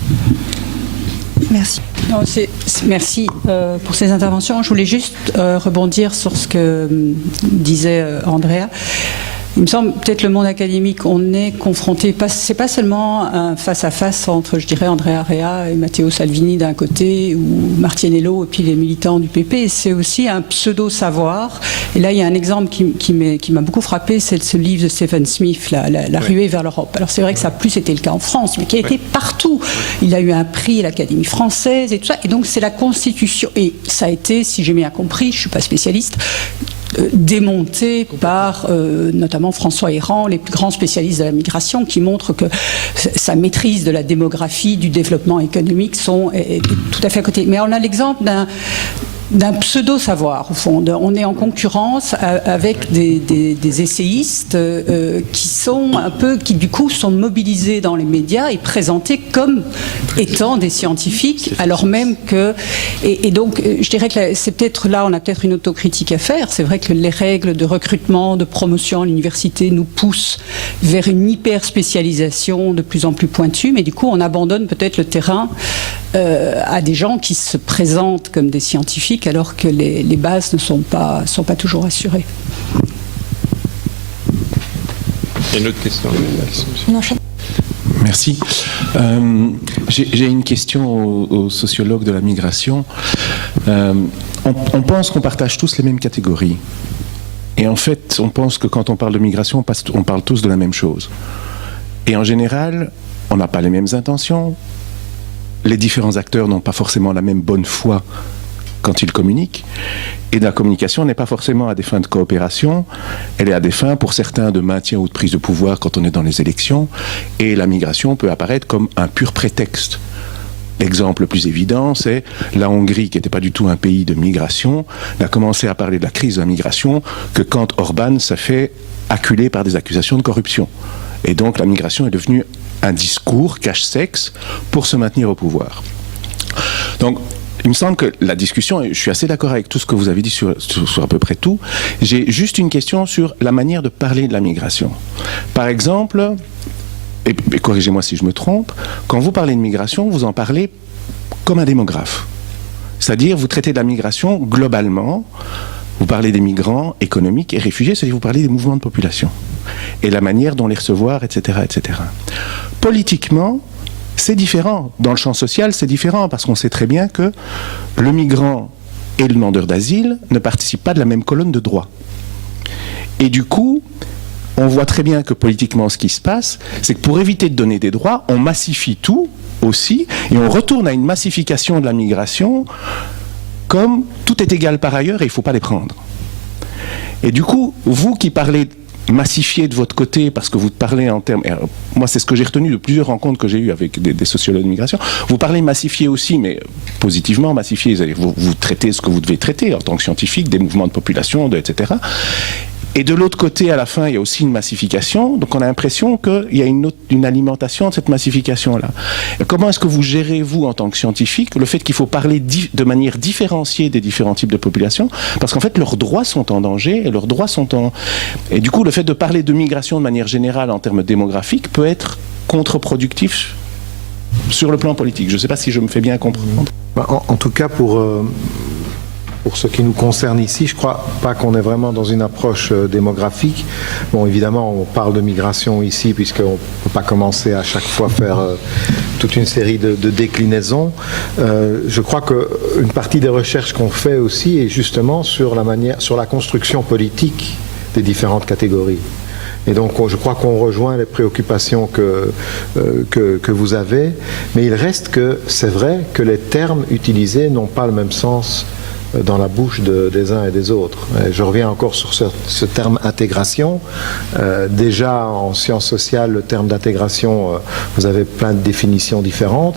Merci. Non, merci pour ces interventions. Je voulais juste rebondir sur ce que disait Andrea. Il me semble, peut-être le monde académique, on est confronté, c'est pas seulement un face-à-face entre, je dirais, Andrea Rea et Matteo Salvini d'un côté, ou Martienello et puis les militants du PP, c'est aussi un pseudo-savoir. Et là, il y a un exemple qui m'a beaucoup frappé, c'est ce livre de Stephen Smith, la ruée vers l'Europe. Alors c'est vrai que ça a plus été le cas en France, mais qui a été partout. Il a eu un prix à l'Académie française et tout ça. Et donc c'est la Constitution. Et ça a été, si j'ai bien compris, je ne suis pas spécialiste, démonté par notamment François Héran, les plus grands spécialistes de la migration, qui montrent que sa maîtrise de la démographie, du développement économique est tout à fait à côté. Mais on a l'exemple d'un pseudo-savoir, au fond. On est en concurrence avec des essayistes qui du coup sont mobilisés dans les médias et présentés comme étant des scientifiques, alors même que... Et donc, je dirais que c'est peut-être là, on a peut-être une autocritique à faire. C'est vrai que les règles de recrutement, de promotion à l'université nous poussent vers une hyper-spécialisation de plus en plus pointue, mais du coup, on abandonne peut-être le terrain à des gens qui se présentent comme des scientifiques alors que les bases ne sont pas toujours assurées. Il y a une autre question. Merci. J'ai une question aux sociologues de la migration. On pense qu'on partage tous les mêmes catégories. Et en fait, on pense que quand on parle de migration, on parle tous de la même chose. Et en général, on n'a pas les mêmes intentions. Les différents acteurs n'ont pas forcément la même bonne foi quand ils communiquent. Et la communication n'est pas forcément à des fins de coopération, elle est à des fins, pour certains, de maintien ou de prise de pouvoir quand on est dans les élections. Et la migration peut apparaître comme un pur prétexte. L'exemple le plus évident, c'est la Hongrie, qui n'était pas du tout un pays de migration, n'a commencé à parler de la crise de la migration que quand Orban s'est fait acculer par des accusations de corruption. Et donc la migration est devenue un discours cache-sexe pour se maintenir au pouvoir. Donc il me semble que la discussion, et je suis assez d'accord avec tout ce que vous avez dit sur à peu près tout, j'ai juste une question sur la manière de parler de la migration. Par exemple, et corrigez-moi si je me trompe, quand vous parlez de migration, vous en parlez comme un démographe. C'est-à-dire, vous traitez de la migration globalement, vous parlez des migrants économiques et réfugiés, c'est-à-dire vous parlez des mouvements de population et la manière dont les recevoir, etc., etc. Politiquement, c'est différent. Dans le champ social, c'est différent parce qu'on sait très bien que le migrant et le demandeur d'asile ne participent pas de la même colonne de droit. Et du coup, on voit très bien que politiquement, ce qui se passe, c'est que pour éviter de donner des droits, on massifie tout aussi et on retourne à une massification de la migration comme tout est égal par ailleurs et il ne faut pas les prendre. Et du coup, vous qui parlez massifier de votre côté, parce que vous parlez en termes... Moi, c'est ce que j'ai retenu de plusieurs rencontres que j'ai eues avec des sociologues de migration. Vous parlez massifier aussi, mais positivement massifier. C'est-à-dire vous traitez ce que vous devez traiter en tant que scientifique, des mouvements de population, etc. Et de l'autre côté, à la fin, il y a aussi une massification. Donc on a l'impression qu'il y a une alimentation de cette massification-là. Et comment est-ce que vous gérez, vous, en tant que scientifique, le fait qu'il faut parler de manière différenciée des différents types de populations? Parce qu'en fait, leurs droits sont en danger et leurs droits sont en... Et du coup, le fait de parler de migration de manière générale en termes démographiques peut être contre-productif sur le plan politique. Je ne sais pas si je me fais bien comprendre. En tout cas, pour ce qui nous concerne ici, je ne crois pas qu'on est vraiment dans une approche démographique. Bon, évidemment, on parle de migration ici, puisqu'on ne peut pas commencer à chaque fois faire toute une série de déclinaisons. Je crois qu'une partie des recherches qu'on fait aussi est justement sur la construction politique des différentes catégories. Et donc, je crois qu'on rejoint les préoccupations que vous avez, mais il reste que c'est vrai que les termes utilisés n'ont pas le même sens dans la bouche des uns et des autres. Et je reviens encore sur ce terme intégration. Déjà en sciences sociales, le terme d'intégration, vous avez plein de définitions différentes.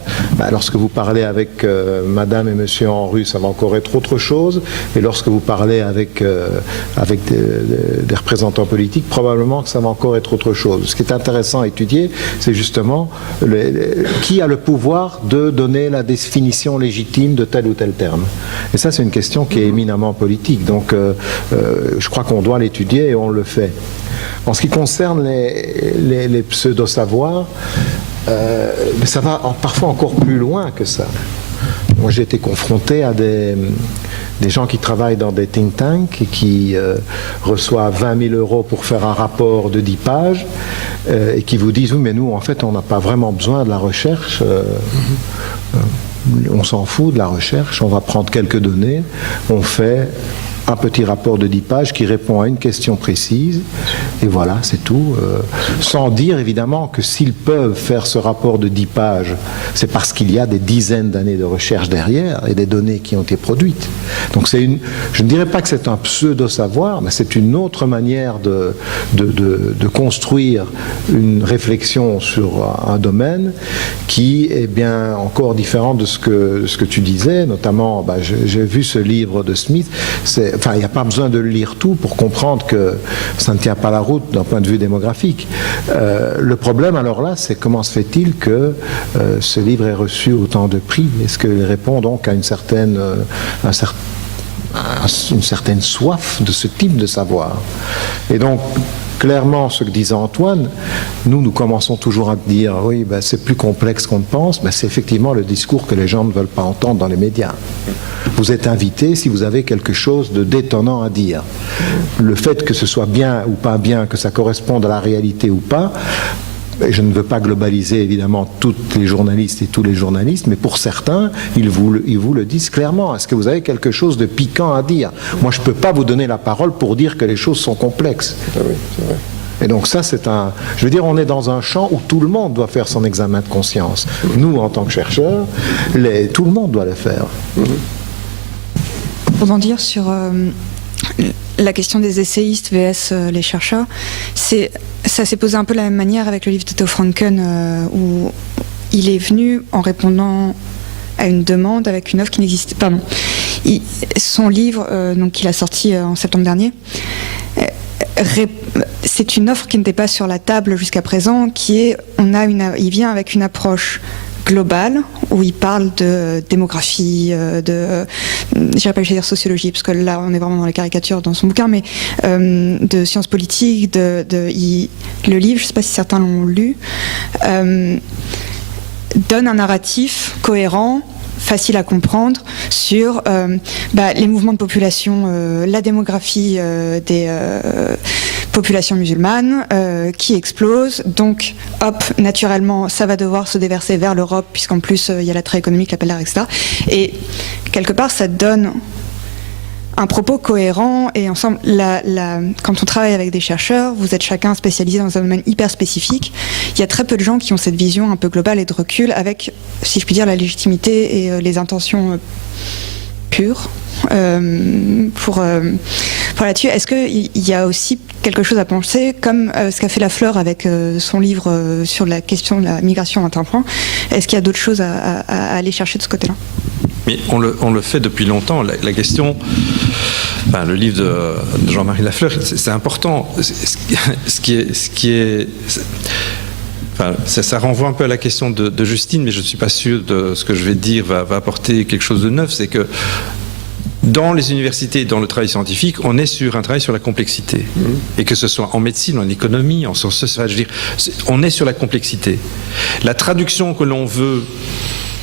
Lorsque vous parlez avec madame et monsieur en rue, ça va encore être autre chose. Et lorsque vous parlez avec des représentants politiques, probablement que ça va encore être autre chose. Ce qui est intéressant à étudier, c'est justement qui a le pouvoir de donner la définition légitime de tel ou tel terme. Et ça, c'est une question qui est éminemment politique. Donc, je crois qu'on doit l'étudier et on le fait. En ce qui concerne les pseudo-savoirs, ça va parfois encore plus loin que ça. Moi, j'ai été confronté à des gens qui travaillent dans des think tanks et qui reçoivent 20 000 € pour faire un rapport de 10 pages et qui vous disent « Oui, mais nous, en fait, on n'a pas vraiment besoin de la recherche. On s'en fout de la recherche, on va prendre quelques données, on fait un petit rapport de 10 pages qui répond à une question précise, et voilà, c'est tout. Sans dire évidemment que s'ils peuvent faire ce rapport de 10 pages, c'est parce qu'il y a des dizaines d'années de recherche derrière et des données qui ont été produites. Donc je ne dirais pas que c'est un pseudo-savoir, mais c'est une autre manière de construire une réflexion sur un domaine qui est bien encore différent de ce que tu disais, notamment, j'ai vu ce livre de Smith, il n'y a pas besoin de le lire tout pour comprendre que ça ne tient pas la route d'un point de vue démographique. Le problème alors là, c'est comment se fait-il que ce livre ait reçu autant de prix? Est-ce qu'il répond donc à une certaine soif de ce type de savoir? Et donc, clairement, ce que disait Antoine, nous commençons toujours à dire « Oui, c'est plus complexe qu'on ne pense », c'est effectivement le discours que les gens ne veulent pas entendre dans les médias. Vous êtes invité si vous avez quelque chose de détonnant à dire. Le fait que ce soit bien ou pas bien, que ça corresponde à la réalité ou pas, je ne veux pas globaliser évidemment tous les journalistes et tous les journalistes, mais pour certains, ils vous le disent clairement. Est-ce que vous avez quelque chose de piquant à dire? Moi, je ne peux pas vous donner la parole pour dire que les choses sont complexes. Ah oui, c'est vrai. Et donc ça, je veux dire, on est dans un champ où tout le monde doit faire son examen de conscience. Nous, en tant que chercheurs, tout le monde doit le faire. Pour rebondir sur la question des essayistes vs les chercheurs, ça s'est posé un peu de la même manière avec le livre de Theo Franken, où il est venu en répondant à une demande avec une offre qui n'existait pas. Son livre, qu'il a sorti en septembre dernier, c'est une offre qui n'était pas sur la table jusqu'à présent, il vient avec une approche global où il parle de démographie, j'irais pas dire sociologie parce que là on est vraiment dans la caricature dans son bouquin, mais de sciences politiques, le livre, je sais pas si certains l'ont lu, donne un narratif cohérent, facile à comprendre sur les mouvements de population, la démographie des populations musulmanes qui explose. Donc, hop, naturellement, ça va devoir se déverser vers l'Europe, puisqu'en plus, il y a l'attrait économique, l'appel d'art, etc. Et quelque part, ça donne un propos cohérent et ensemble, quand on travaille avec des chercheurs, vous êtes chacun spécialisé dans un domaine hyper spécifique. Il y a très peu de gens qui ont cette vision un peu globale et de recul avec, si je puis dire, la légitimité et les intentions pures pour là-dessus. Est-ce qu'il y a aussi quelque chose à penser, comme ce qu'a fait Lafleur avec son livre sur la question de la migration à un point? Est-ce qu'il y a d'autres choses à aller chercher de ce côté-là? Mais on le fait depuis longtemps. La question, le livre de Jean-Marie Lafleur, c'est important. Ça renvoie un peu à la question de Justine, mais je ne suis pas sûr de ce que je vais dire va apporter quelque chose de neuf. C'est que dans les universités, dans le travail scientifique, on est sur un travail sur la complexité. Et que ce soit en médecine, en économie, en sciences sociales, on est sur la complexité. La traduction que l'on veut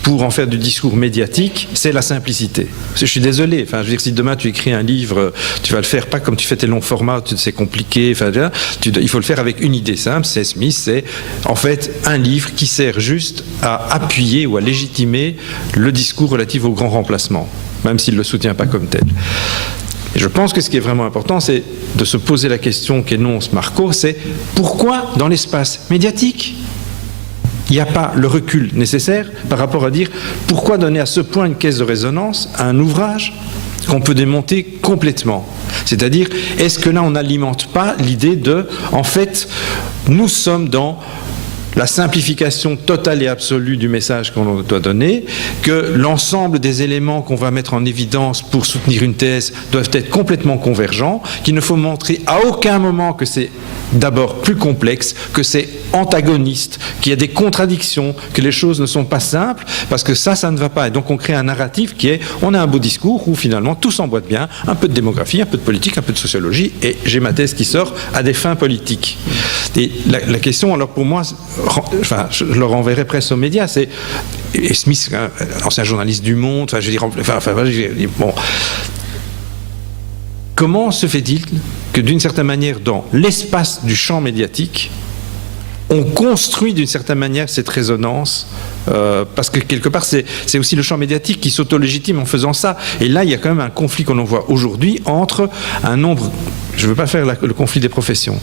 pour en faire du discours médiatique, c'est la simplicité. Je suis désolé, si demain tu écris un livre, tu vas le faire pas comme tu fais tes longs formats, c'est compliqué, il faut le faire avec une idée simple, c'est Smith, c'est en fait un livre qui sert juste à appuyer ou à légitimer le discours relatif au grand remplacement, même s'il ne le soutient pas comme tel. Et je pense que ce qui est vraiment important, c'est de se poser la question qu'énonce Marco, c'est pourquoi dans l'espace médiatique il n'y a pas le recul nécessaire par rapport à dire pourquoi donner à ce point une caisse de résonance à un ouvrage qu'on peut démonter complètement. C'est-à-dire, est-ce que là on n'alimente pas l'idée de, en fait, nous sommes dans la simplification totale et absolue du message qu'on doit donner, que l'ensemble des éléments qu'on va mettre en évidence pour soutenir une thèse doivent être complètement convergents, qu'il ne faut montrer à aucun moment que c'est d'abord plus complexe, que c'est antagoniste, qu'il y a des contradictions, que les choses ne sont pas simples, parce que ça ne va pas. Et donc on crée un narratif qui est, on a un beau discours où finalement tout s'emboîte bien, un peu de démographie, un peu de politique, un peu de sociologie, et j'ai ma thèse qui sort à des fins politiques. Et la question, alors pour moi, je le renverrai presque aux médias, c'est, et Smith, ancien journaliste du Monde, comment se fait-il que d'une certaine manière, dans l'espace du champ médiatique, on construit d'une certaine manière cette résonance parce que quelque part c'est aussi le champ médiatique qui s'auto-légitime en faisant ça. Et là il y a quand même un conflit qu'on en voit aujourd'hui entre un nombre, je ne veux pas faire le conflit des professions,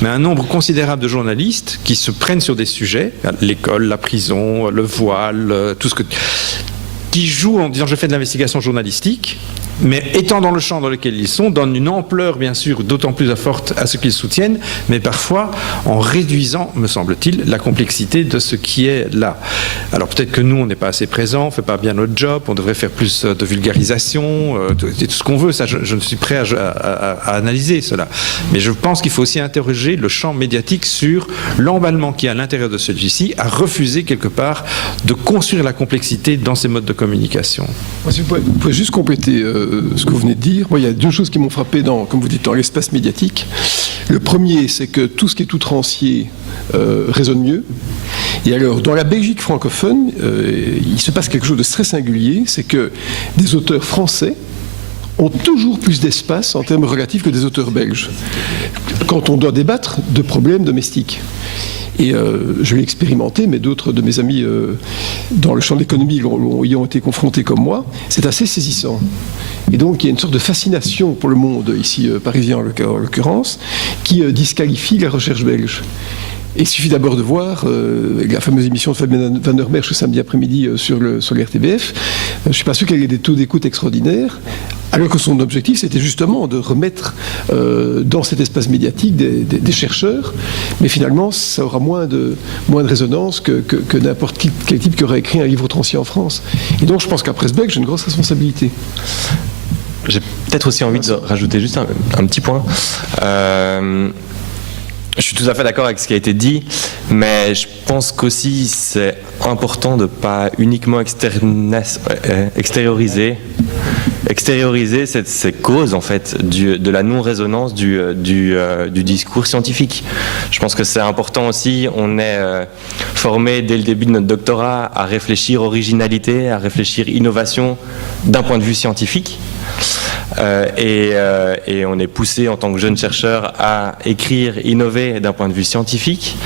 mais un nombre considérable de journalistes qui se prennent sur des sujets, l'école, la prison, le voile, tout ce qui jouent en disant je fais de l'investigation journalistique, mais étant dans le champ dans lequel ils sont, donnent une ampleur bien sûr d'autant plus forte à ce qu'ils soutiennent, mais parfois en réduisant, me semble-t-il, la complexité de ce qui est là. Alors peut-être que nous on n'est pas assez présents, on ne fait pas bien notre job, on devrait faire plus de vulgarisation, tout ce qu'on veut, ça je ne suis prêt à analyser cela. Mais je pense qu'il faut aussi interroger le champ médiatique sur l'emballement qui est à l'intérieur de celui-ci, à refuser quelque part de construire la complexité dans ces modes de communication. Si vous pouvez juste compléter ce que vous venez de dire. Moi, il y a deux choses qui m'ont frappé comme vous dites, dans l'espace médiatique. Le premier, c'est que tout ce qui est outrancier résonne mieux. Et alors, dans la Belgique francophone, il se passe quelque chose de très singulier, c'est que des auteurs français ont toujours plus d'espace en termes relatifs que des auteurs belges, quand on doit débattre de problèmes domestiques. Et je l'ai expérimenté, mais d'autres de mes amis dans le champ de l'économie y ont été confrontés comme moi. C'est assez saisissant. Et donc il y a une sorte de fascination pour le monde, ici parisien en l'occurrence, qui disqualifie la recherche belge. Et il suffit d'abord de voir la fameuse émission de Fabien Van der Merch le samedi après-midi sur l'RTBF. Je ne suis pas sûr qu'elle ait des taux d'écoute extraordinaires, alors que son objectif, c'était justement de remettre dans cet espace médiatique des chercheurs, mais finalement, ça aura moins de résonance que n'importe quel type qui aurait écrit un livre outrancier en France. Et donc, je pense qu'à Presse belge, j'ai une grosse responsabilité. J'ai peut-être aussi envie de rajouter juste un petit point. Je suis tout à fait d'accord avec ce qui a été dit, mais je pense qu'aussi c'est important de ne pas uniquement extérioriser ces causes en fait de la non-résonance du discours scientifique. Je pense que c'est important aussi. On est formé dès le début de notre doctorat à réfléchir originalité, à réfléchir innovation d'un point de vue scientifique. Et on est poussé en tant que jeune chercheur à écrire, innover d'un point de vue scientifique,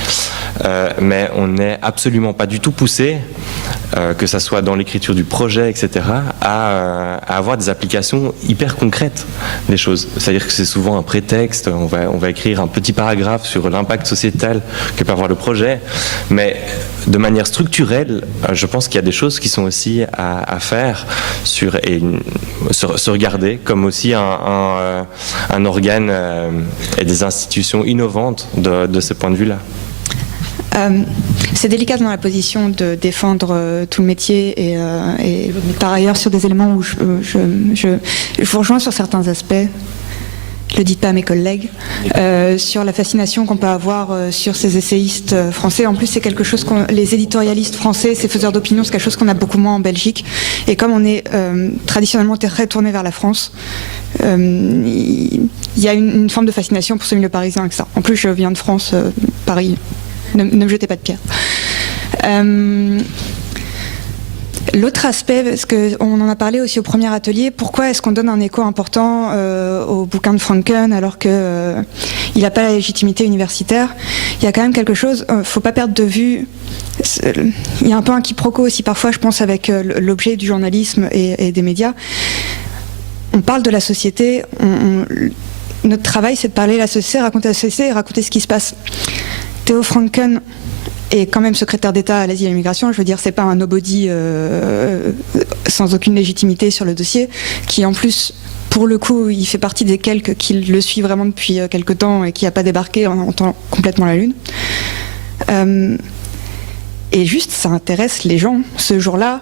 mais on n'est absolument pas du tout poussé, que ça soit dans l'écriture du projet, etc., à avoir des applications hyper concrètes des choses. C'est-à-dire que c'est souvent un prétexte, on va écrire un petit paragraphe sur l'impact sociétal que peut avoir le projet, mais de manière structurelle, je pense qu'il y a des choses qui sont aussi à faire et se regarder comme aussi un organe et des institutions innovantes de ce point de vue-là. C'est délicat dans la position de défendre tout le métier et par ailleurs sur des éléments où je vous rejoins sur certains aspects. Je ne le dis pas à mes collègues, sur la fascination qu'on peut avoir sur ces essayistes français. En plus, c'est quelque chose les éditorialistes français, ces faiseurs d'opinion, c'est quelque chose qu'on a beaucoup moins en Belgique. Et comme on est traditionnellement très tourné vers la France, il y a une forme de fascination pour ce milieu parisien avec ça. En plus, je viens de France, Paris. Ne me jetez pas de pierre. L'autre aspect, parce qu'on en a parlé aussi au premier atelier, pourquoi est-ce qu'on donne un écho important au bouquin de Franken alors qu'il n'a pas la légitimité universitaire? Il y a quand même quelque chose, il ne faut pas perdre de vue. Il y a un peu un quiproquo aussi parfois, je pense, avec l'objet du journalisme et des médias. On parle de la société, notre travail c'est de parler de la société, raconter la société et raconter ce qui se passe. Theo Franken est quand même secrétaire d'État à l'Asie et à l'immigration. Je veux dire, c'est pas un nobody sans aucune légitimité sur le dossier, qui en plus, pour le coup, il fait partie des quelques qui le suivent vraiment depuis quelque temps et qui n'a pas débarqué en temps complètement la lune. Et juste, ça intéresse les gens. Ce jour-là,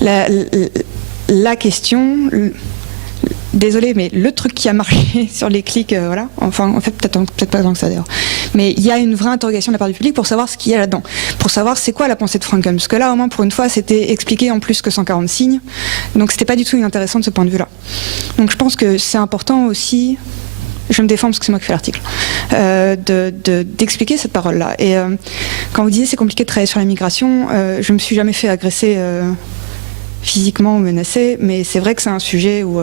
la question... Désolée, mais le truc qui a marché sur les clics, voilà, enfin, en fait, peut-être pas tant que ça d'ailleurs. Mais il y a une vraie interrogation de la part du public pour savoir ce qu'il y a là-dedans. Pour savoir c'est quoi la pensée de Franken. Parce que là, au moins, pour une fois, c'était expliqué en plus que 140 signes. Donc, c'était pas du tout inintéressant de ce point de vue-là. Donc, je pense que c'est important aussi. Je me défends parce que c'est moi qui fais l'article, d'expliquer cette parole-là. Et quand vous disiez c'est compliqué de travailler sur la migration, je me suis jamais fait agresser physiquement ou menacé, mais c'est vrai que c'est un sujet où,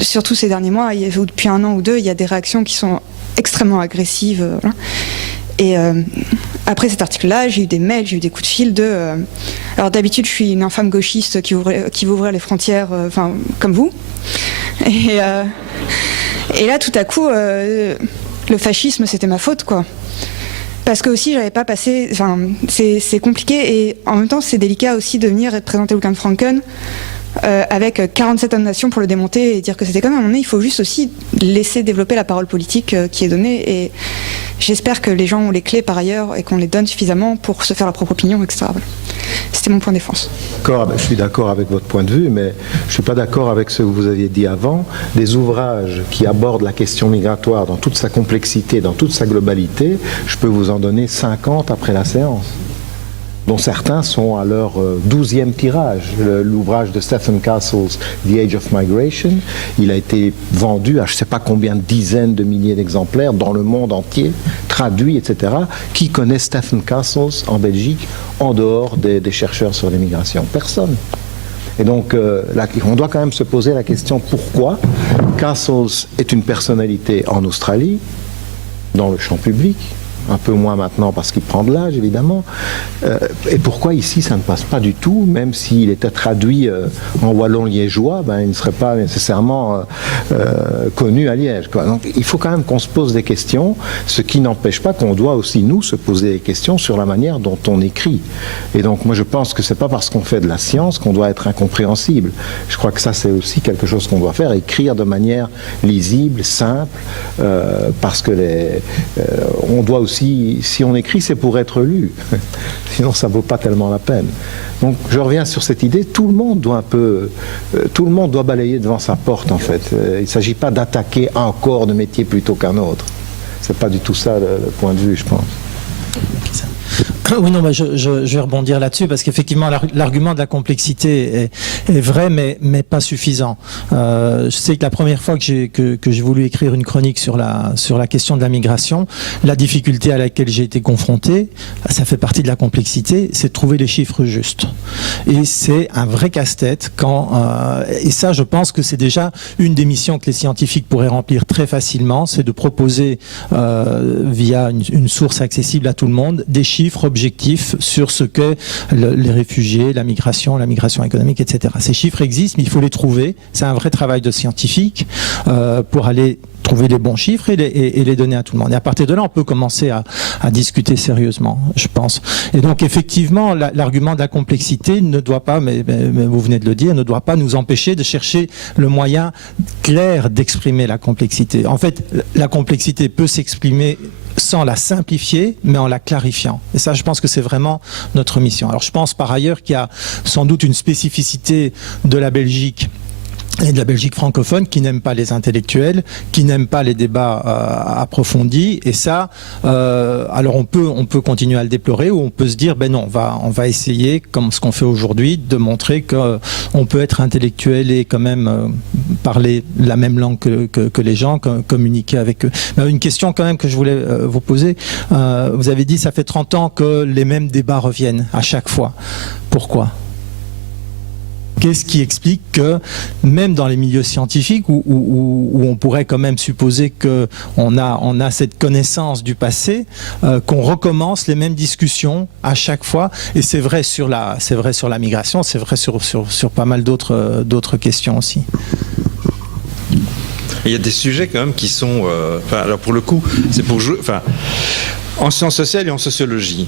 surtout ces derniers mois, ou depuis 1 an ou 2, il y a des réactions qui sont extrêmement agressives. Voilà. Et après cet article-là, j'ai eu des mails, j'ai eu des coups de fil alors d'habitude, je suis une infâme gauchiste qui veut ouvrir les frontières, enfin, comme vous. Et là, tout à coup, le fascisme, c'était ma faute, quoi. Parce que aussi, j'avais pas passé... Enfin, c'est compliqué et en même temps, c'est délicat aussi de venir et de présenter le bouquin de Franken avec 47 nations pour le démonter et dire que c'était comme à un moment donné, il faut juste aussi laisser développer la parole politique qui est donnée. Et j'espère que les gens ont les clés par ailleurs et qu'on les donne suffisamment pour se faire leur propre opinion, etc. Voilà. C'était mon point de défense. Je suis d'accord avec votre point de vue, mais je ne suis pas d'accord avec ce que vous aviez dit avant. Des ouvrages qui abordent la question migratoire dans toute sa complexité, dans toute sa globalité, je peux vous en donner 50 après la séance, dont certains sont à leur 12e tirage. L'ouvrage de Stephen Castles, The Age of Migration, il a été vendu à je ne sais pas combien de dizaines de milliers d'exemplaires dans le monde entier, traduit, etc. Qui connaît Stephen Castles en Belgique, en dehors des chercheurs sur l'immigration? Personne. Et donc, on doit quand même se poser la question pourquoi Castles est une personnalité en Australie, dans le champ public, un peu moins maintenant parce qu'il prend de l'âge évidemment, et pourquoi ici ça ne passe pas du tout, même s'il était traduit en wallon liégeois, il ne serait pas nécessairement connu à Liège, quoi. Donc il faut quand même qu'on se pose des questions, ce qui n'empêche pas qu'on doit aussi nous se poser des questions sur la manière dont on écrit. Et donc moi je pense que c'est pas parce qu'on fait de la science qu'on doit être incompréhensible. Je crois que ça c'est aussi quelque chose qu'on doit faire, écrire de manière lisible, simple, parce que on doit aussi, si on écrit, c'est pour être lu. Sinon, ça ne vaut pas tellement la peine. Donc, je reviens sur cette idée. Tout le monde doit balayer devant sa porte, en fait. Il ne s'agit pas d'attaquer un corps de métier plutôt qu'un autre. C'est pas du tout ça le point de vue, je pense. Oui, non, mais je vais rebondir là-dessus parce qu'effectivement, l'argument de la complexité est vrai, mais pas suffisant. Je sais que la première fois que j'ai voulu écrire une chronique sur la question de la migration, la difficulté à laquelle j'ai été confronté, ça fait partie de la complexité, c'est de trouver les chiffres justes. Et c'est un vrai casse-tête et ça, je pense que c'est déjà une des missions que les scientifiques pourraient remplir très facilement, c'est de proposer via une source accessible à tout le monde des chiffres objectifs sur ce qu'est les réfugiés, la migration économique, etc. Ces chiffres existent, mais il faut les trouver. C'est un vrai travail de scientifique pour aller trouver les bons chiffres et les donner à tout le monde. Et à partir de là, on peut commencer à discuter sérieusement, je pense. Et donc, effectivement, l'argument de la complexité ne doit pas, mais vous venez de le dire, ne doit pas nous empêcher de chercher le moyen clair d'exprimer la complexité. En fait, la complexité peut s'exprimer sans la simplifier, mais en la clarifiant. Et ça, je pense que c'est vraiment notre mission. Alors, je pense par ailleurs qu'il y a sans doute une spécificité de la Belgique et de la Belgique francophone qui n'aime pas les intellectuels, qui n'aime pas les débats approfondis. Et ça, alors on peut continuer à le déplorer ou on peut se dire, ben non, on va essayer, comme ce qu'on fait aujourd'hui, de montrer qu'on peut être intellectuel et quand même parler la même langue que les gens, communiquer avec eux. Mais une question quand même que je voulais vous poser. Vous avez dit, ça fait 30 ans que les mêmes débats reviennent à chaque fois. Pourquoi ? Qu'est-ce qui explique que, même dans les milieux scientifiques, où on pourrait quand même supposer qu'on a cette connaissance du passé, qu'on recommence les mêmes discussions à chaque fois, et c'est vrai sur la migration, c'est vrai sur pas mal d'autres questions aussi. Il y a des sujets quand même qui sont... alors pour le coup, c'est pour jouer... en sciences sociales et en sociologie,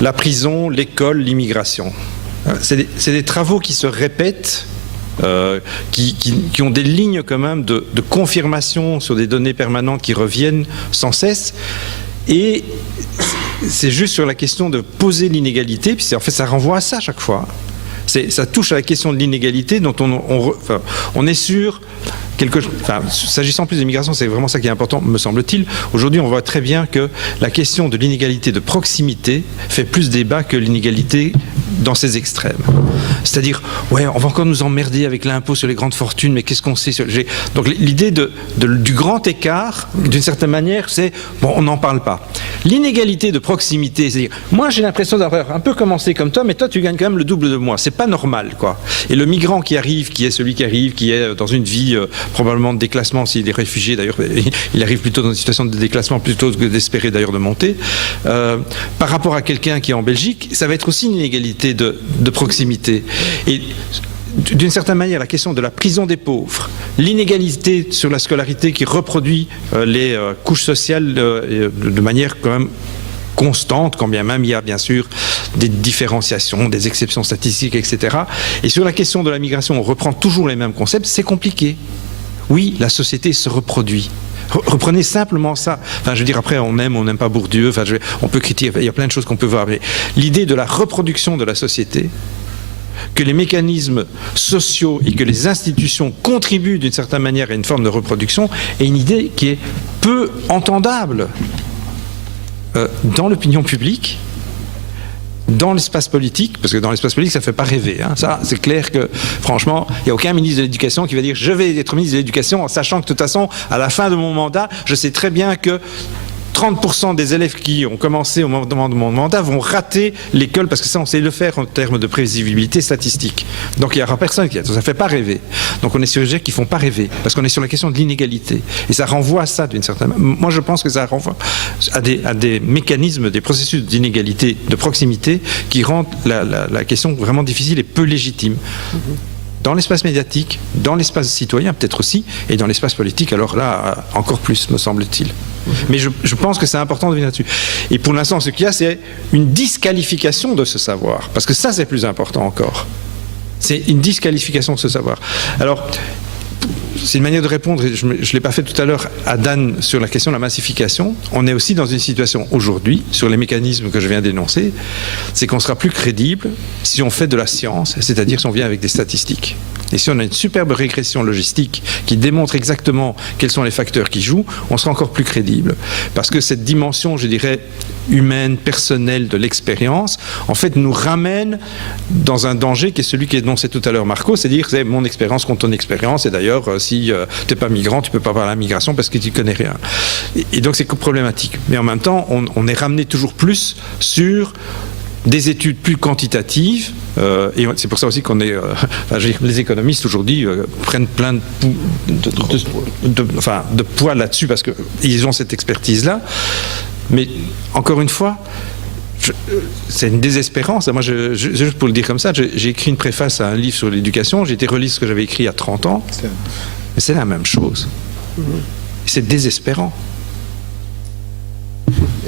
la prison, l'école, l'immigration... C'est des travaux qui se répètent, qui ont des lignes quand même de confirmation sur des données permanentes qui reviennent sans cesse. Et c'est juste sur la question de poser l'inégalité, puis en fait ça renvoie à ça à chaque fois. Ça touche à la question de l'inégalité dont on est sûr... s'agissant plus de l'immigration, c'est vraiment ça qui est important, me semble-t-il. Aujourd'hui, on voit très bien que la question de l'inégalité de proximité fait plus débat que l'inégalité dans ses extrêmes. C'est-à-dire, ouais, on va encore nous emmerder avec l'impôt sur les grandes fortunes, mais qu'est-ce qu'on sait sur... Donc l'idée du grand écart, d'une certaine manière, c'est, bon, on n'en parle pas. L'inégalité de proximité, c'est-à-dire, moi j'ai l'impression d'avoir un peu commencé comme toi, mais toi tu gagnes quand même le double de moi. C'est pas normal, quoi. Et le migrant qui arrive, qui est dans une vie probablement de déclassement, s'il est réfugié d'ailleurs, il arrive plutôt dans une situation de déclassement plutôt que d'espérer d'ailleurs de monter. Par rapport à quelqu'un qui est en Belgique, ça va être aussi une inégalité de proximité. Et d'une certaine manière, la question de la prison des pauvres, l'inégalité sur la scolarité qui reproduit les couches sociales de manière quand même constante, quand bien même il y a bien sûr des différenciations, des exceptions statistiques, etc. Et sur la question de la migration, on reprend toujours les mêmes concepts, c'est compliqué. Oui, la société se reproduit. Reprenez simplement ça. Enfin, je veux dire, après, on n'aime pas Bourdieu, on peut critiquer, il y a plein de choses qu'on peut voir. Mais l'idée de la reproduction de la société, que les mécanismes sociaux et que les institutions contribuent d'une certaine manière à une forme de reproduction, est une idée qui est peu entendable dans l'opinion publique, dans l'espace politique, parce que dans l'espace politique, ça ne fait pas rêver. Hein. Ça, c'est clair que, franchement, il n'y a aucun ministre de l'Éducation qui va dire « je vais être ministre de l'Éducation » en sachant que, de toute façon, à la fin de mon mandat, je sais très bien que 30% des élèves qui ont commencé au moment de mon mandat vont rater l'école, parce que ça, on sait le faire en termes de prévisibilité statistique. Donc il n'y aura personne qui... Ça ne fait pas rêver. Donc on est sur des sujets qui ne font pas rêver, parce qu'on est sur la question de l'inégalité. Et ça renvoie à ça, d'une certaine manière. Moi, je pense que ça renvoie à des mécanismes, des processus d'inégalité, de proximité, qui rendent la question vraiment difficile et peu légitime. Dans l'espace médiatique, dans l'espace citoyen peut-être aussi, et dans l'espace politique, alors là, encore plus, me semble-t-il. Mais je pense que c'est important de venir là-dessus. Et pour l'instant, ce qu'il y a, c'est une disqualification de ce savoir. Parce que ça, c'est plus important encore. C'est une disqualification de ce savoir. Alors, c'est une manière de répondre, je ne l'ai pas fait tout à l'heure à Dan sur la question de la massification. On est aussi dans une situation aujourd'hui, sur les mécanismes que je viens d'énoncer, c'est qu'on sera plus crédible si on fait de la science, c'est-à-dire si on vient avec des statistiques. Et si on a une superbe régression logistique qui démontre exactement quels sont les facteurs qui jouent, on sera encore plus crédible. Parce que cette dimension, je dirais, humaine, personnelle de l'expérience, en fait, nous ramène dans un danger qui est celui qu'énonçait tout à l'heure Marco, c'est-à-dire c'est mon expérience contre ton expérience, et d'ailleurs, si tu n'es pas migrant, tu ne peux pas parler à la migration parce que tu ne connais rien. Et donc c'est problématique. Mais en même temps, on est ramené toujours plus sur des études plus quantitatives, et c'est pour ça aussi qu'on est... les économistes aujourd'hui prennent plein de poids là-dessus, parce qu'ils ont cette expertise-là. Mais encore une fois, c'est une désespérance. Moi, juste pour le dire comme ça, j'ai écrit une préface à un livre sur l'éducation, j'ai été relire ce que j'avais écrit il y a 30 ans, mais c'est la même chose. C'est désespérant.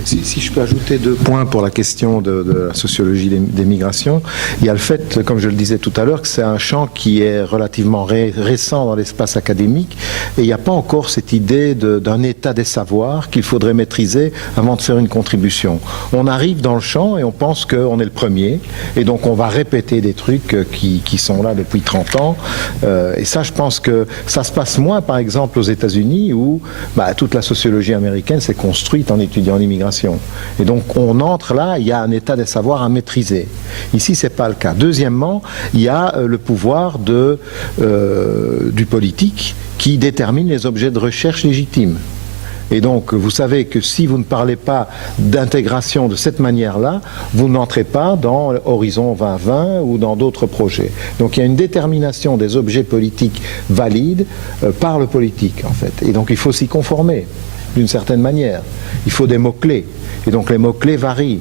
Si je peux ajouter 2 points pour la question de la sociologie des migrations, il y a le fait, comme je le disais tout à l'heure, que c'est un champ qui est relativement récent dans l'espace académique, et il n'y a pas encore cette idée d'un état des savoirs qu'il faudrait maîtriser avant de faire une contribution. On arrive dans le champ et on pense qu'on est le premier, et donc on va répéter des trucs qui sont là depuis 30 ans, et ça, je pense que ça se passe moins, par exemple, aux États-Unis, où toute la sociologie américaine s'est construite en étudiant l'immigration. Et donc on entre là, il y a un état des savoirs à maîtriser. Ici, c'est pas le cas. Deuxièmement, il y a le pouvoir du politique qui détermine les objets de recherche légitimes. Et donc, vous savez que si vous ne parlez pas d'intégration de cette manière-là, vous n'entrez pas dans Horizon 2020 ou dans d'autres projets. Donc, il y a une détermination des objets politiques valides par le politique, en fait. Et donc, il faut s'y conformer, d'une certaine manière. Il faut des mots-clés. Et donc, les mots-clés varient.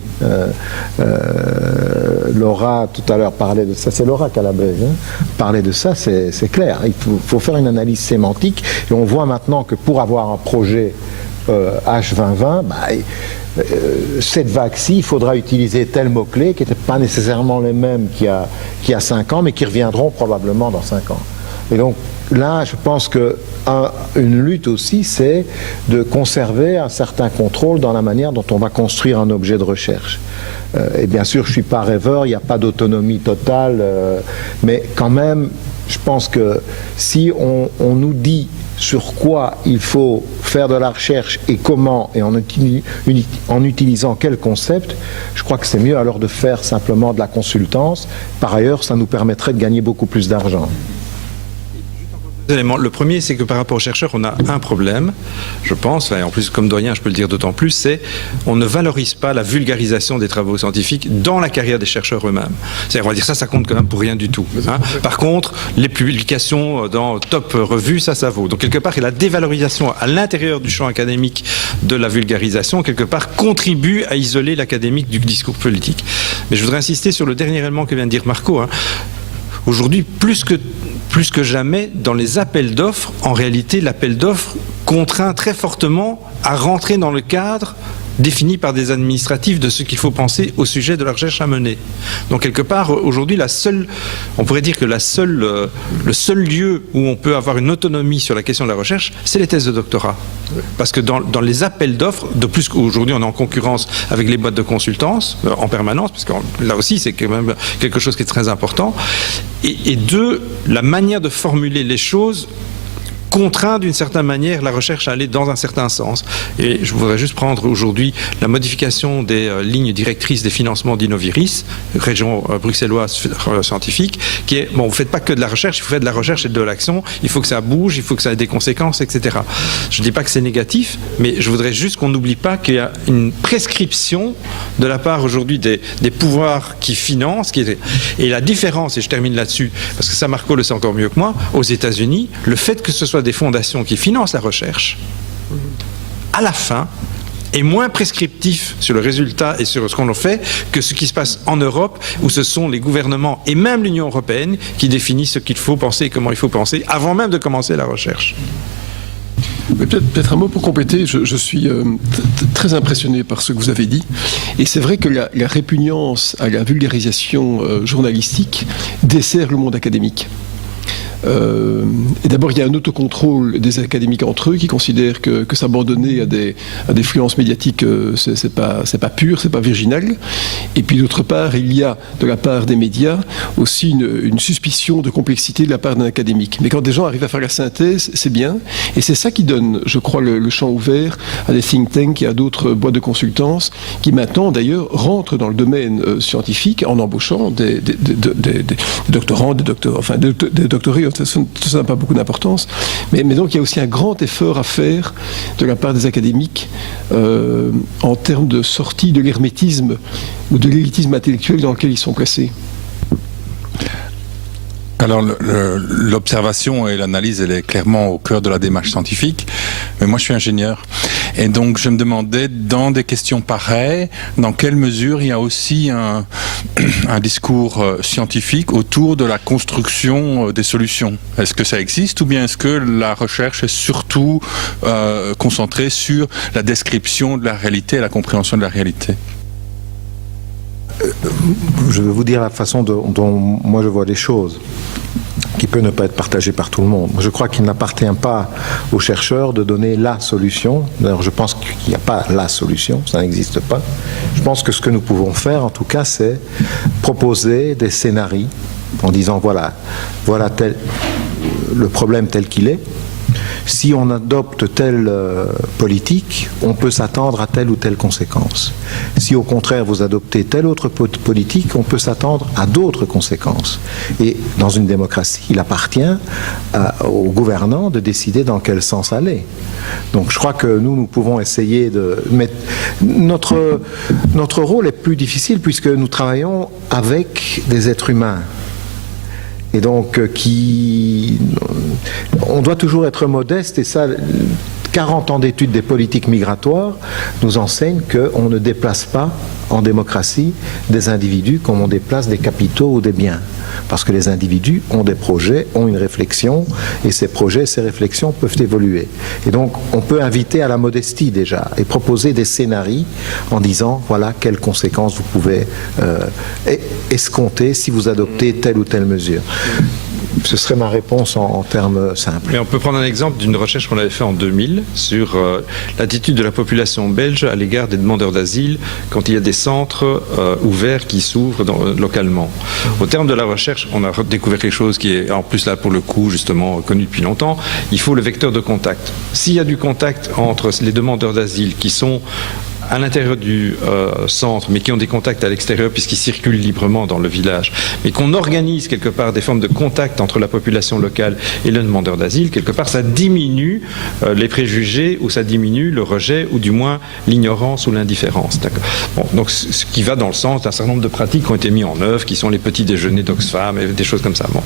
Laura, tout à l'heure, parlait de ça. C'est Laura Calabrese, parlait de ça, c'est clair. Il faut faire une analyse sémantique. Et on voit maintenant que pour avoir un projet H2020, cette vague-ci, il faudra utiliser tel mot-clé qui n'étaient pas nécessairement les mêmes qu'il y a 5 ans, mais qui reviendront probablement dans 5 ans. Et donc, là, je pense qu'une lutte aussi, c'est de conserver un certain contrôle dans la manière dont on va construire un objet de recherche. Et bien sûr, je ne suis pas rêveur, il n'y a pas d'autonomie totale, mais quand même, je pense que si on nous dit sur quoi il faut faire de la recherche et comment, et en utilisant quel concept, je crois que c'est mieux alors de faire simplement de la consultance. Par ailleurs, ça nous permettrait de gagner beaucoup plus d'argent. Le premier, c'est que par rapport aux chercheurs, on a un problème, je pense, et en plus, comme doyen, je peux le dire d'autant plus, c'est on ne valorise pas la vulgarisation des travaux scientifiques dans la carrière des chercheurs eux-mêmes. C'est-à-dire, on va dire ça compte quand même pour rien du tout. Hein. Par contre, les publications dans top revues, ça vaut. Donc, quelque part, la dévalorisation à l'intérieur du champ académique de la vulgarisation, quelque part, contribue à isoler l'académique du discours politique. Mais je voudrais insister sur le dernier élément que vient de dire Marco. Hein. Aujourd'hui, plus que jamais, dans les appels d'offres, en réalité, l'appel d'offres contraint très fortement à rentrer dans le cadre défini par des administratifs de ce qu'il faut penser au sujet de la recherche à mener. Donc, quelque part, aujourd'hui, on pourrait dire que le seul lieu où on peut avoir une autonomie sur la question de la recherche, c'est les thèses de doctorat. Parce que dans les appels d'offres, de plus qu'aujourd'hui, on est en concurrence avec les boîtes de consultance en permanence, parce que là aussi, c'est quand même quelque chose qui est très important. Et deux, la manière de formuler les choses contraint d'une certaine manière la recherche à aller dans un certain sens. Et je voudrais juste prendre aujourd'hui la modification des lignes directrices des financements d'Innoviris, région bruxelloise scientifique, qui est, bon, vous ne faites pas que de la recherche, il faut faire de la recherche et de l'action, il faut que ça bouge, il faut que ça ait des conséquences, etc. Je ne dis pas que c'est négatif, mais je voudrais juste qu'on n'oublie pas qu'il y a une prescription de la part aujourd'hui des pouvoirs qui financent, et la différence, et je termine là-dessus, parce que ça Marco le sait encore mieux que moi, aux États-Unis, le fait que ce soit des fondations qui financent la recherche, à la fin, est moins prescriptif sur le résultat et sur ce qu'on en fait que ce qui se passe en Europe, où ce sont les gouvernements et même l'Union européenne qui définissent ce qu'il faut penser et comment il faut penser, avant même de commencer la recherche. Peut-être un mot pour compléter. Je suis très impressionné par ce que vous avez dit. Et c'est vrai que la répugnance à la vulgarisation journalistique dessert le monde académique. Et d'abord, il y a un autocontrôle des académiques entre eux qui considèrent que s'abandonner à des fluences médiatiques, c'est pas pur, c'est pas virginal. Et puis d'autre part, il y a de la part des médias aussi une suspicion de complexité de la part d'un académique. Mais quand des gens arrivent à faire la synthèse, c'est bien. Et c'est ça qui donne, je crois, le champ ouvert à des think tanks et à d'autres boîtes de consultance qui maintenant, d'ailleurs, rentrent dans le domaine scientifique en embauchant des doctorants, des doctorés. Ça n'a pas beaucoup d'importance. Mais donc, il y a aussi un grand effort à faire de la part des académiques en termes de sortie de l'hermétisme ou de l'élitisme intellectuel dans lequel ils sont placés. Alors l'observation et l'analyse, elle est clairement au cœur de la démarche scientifique, mais moi je suis ingénieur et donc je me demandais dans des questions pareilles, dans quelle mesure il y a aussi un discours scientifique autour de la construction des solutions. Est-ce que ça existe ou bien est-ce que la recherche est surtout concentrée sur la description de la réalité et la compréhension de la réalité ? Je vais vous dire la façon dont moi je vois les choses, qui peut ne pas être partagée par tout le monde. Je crois qu'il n'appartient pas aux chercheurs de donner la solution. D'ailleurs, je pense qu'il n'y a pas la solution, ça n'existe pas. Je pense que ce que nous pouvons faire, en tout cas, c'est proposer des scénarios en disant voilà le problème tel qu'il est. Si on adopte telle politique, on peut s'attendre à telle ou telle conséquence. Si au contraire vous adoptez telle autre politique, on peut s'attendre à d'autres conséquences. Et dans une démocratie, il appartient aux gouvernants de décider dans quel sens aller. Donc je crois que nous pouvons essayer de mettre... Notre rôle est plus difficile puisque nous travaillons avec des êtres humains. Et donc, on doit toujours être modeste, et ça, 40 ans d'études des politiques migratoires nous enseignent qu'on ne déplace pas en démocratie des individus comme on déplace des capitaux ou des biens. Parce que les individus ont des projets, ont une réflexion, et ces projets, ces réflexions peuvent évoluer. Et donc, on peut inviter à la modestie déjà, et proposer des scénarios en disant, voilà, quelles conséquences vous pouvez escompter si vous adoptez telle ou telle mesure. Ce serait ma réponse en termes simples. Mais on peut prendre un exemple d'une recherche qu'on avait fait en 2000 sur l'attitude de la population belge à l'égard des demandeurs d'asile quand il y a des centres ouverts qui s'ouvrent localement. Au terme de la recherche, on a découvert quelque chose qui est en plus là pour le coup justement connu depuis longtemps. Il faut le vecteur de contact. S'il y a du contact entre les demandeurs d'asile qui sont à l'intérieur du centre, mais qui ont des contacts à l'extérieur puisqu'ils circulent librement dans le village, mais qu'on organise quelque part des formes de contact entre la population locale et le demandeur d'asile, quelque part ça diminue les préjugés ou ça diminue le rejet ou du moins l'ignorance ou l'indifférence. Bon, donc ce qui va dans le sens d'un certain nombre de pratiques qui ont été mis en œuvre, qui sont les petits déjeuners d'Oxfam et des choses comme ça. Bon.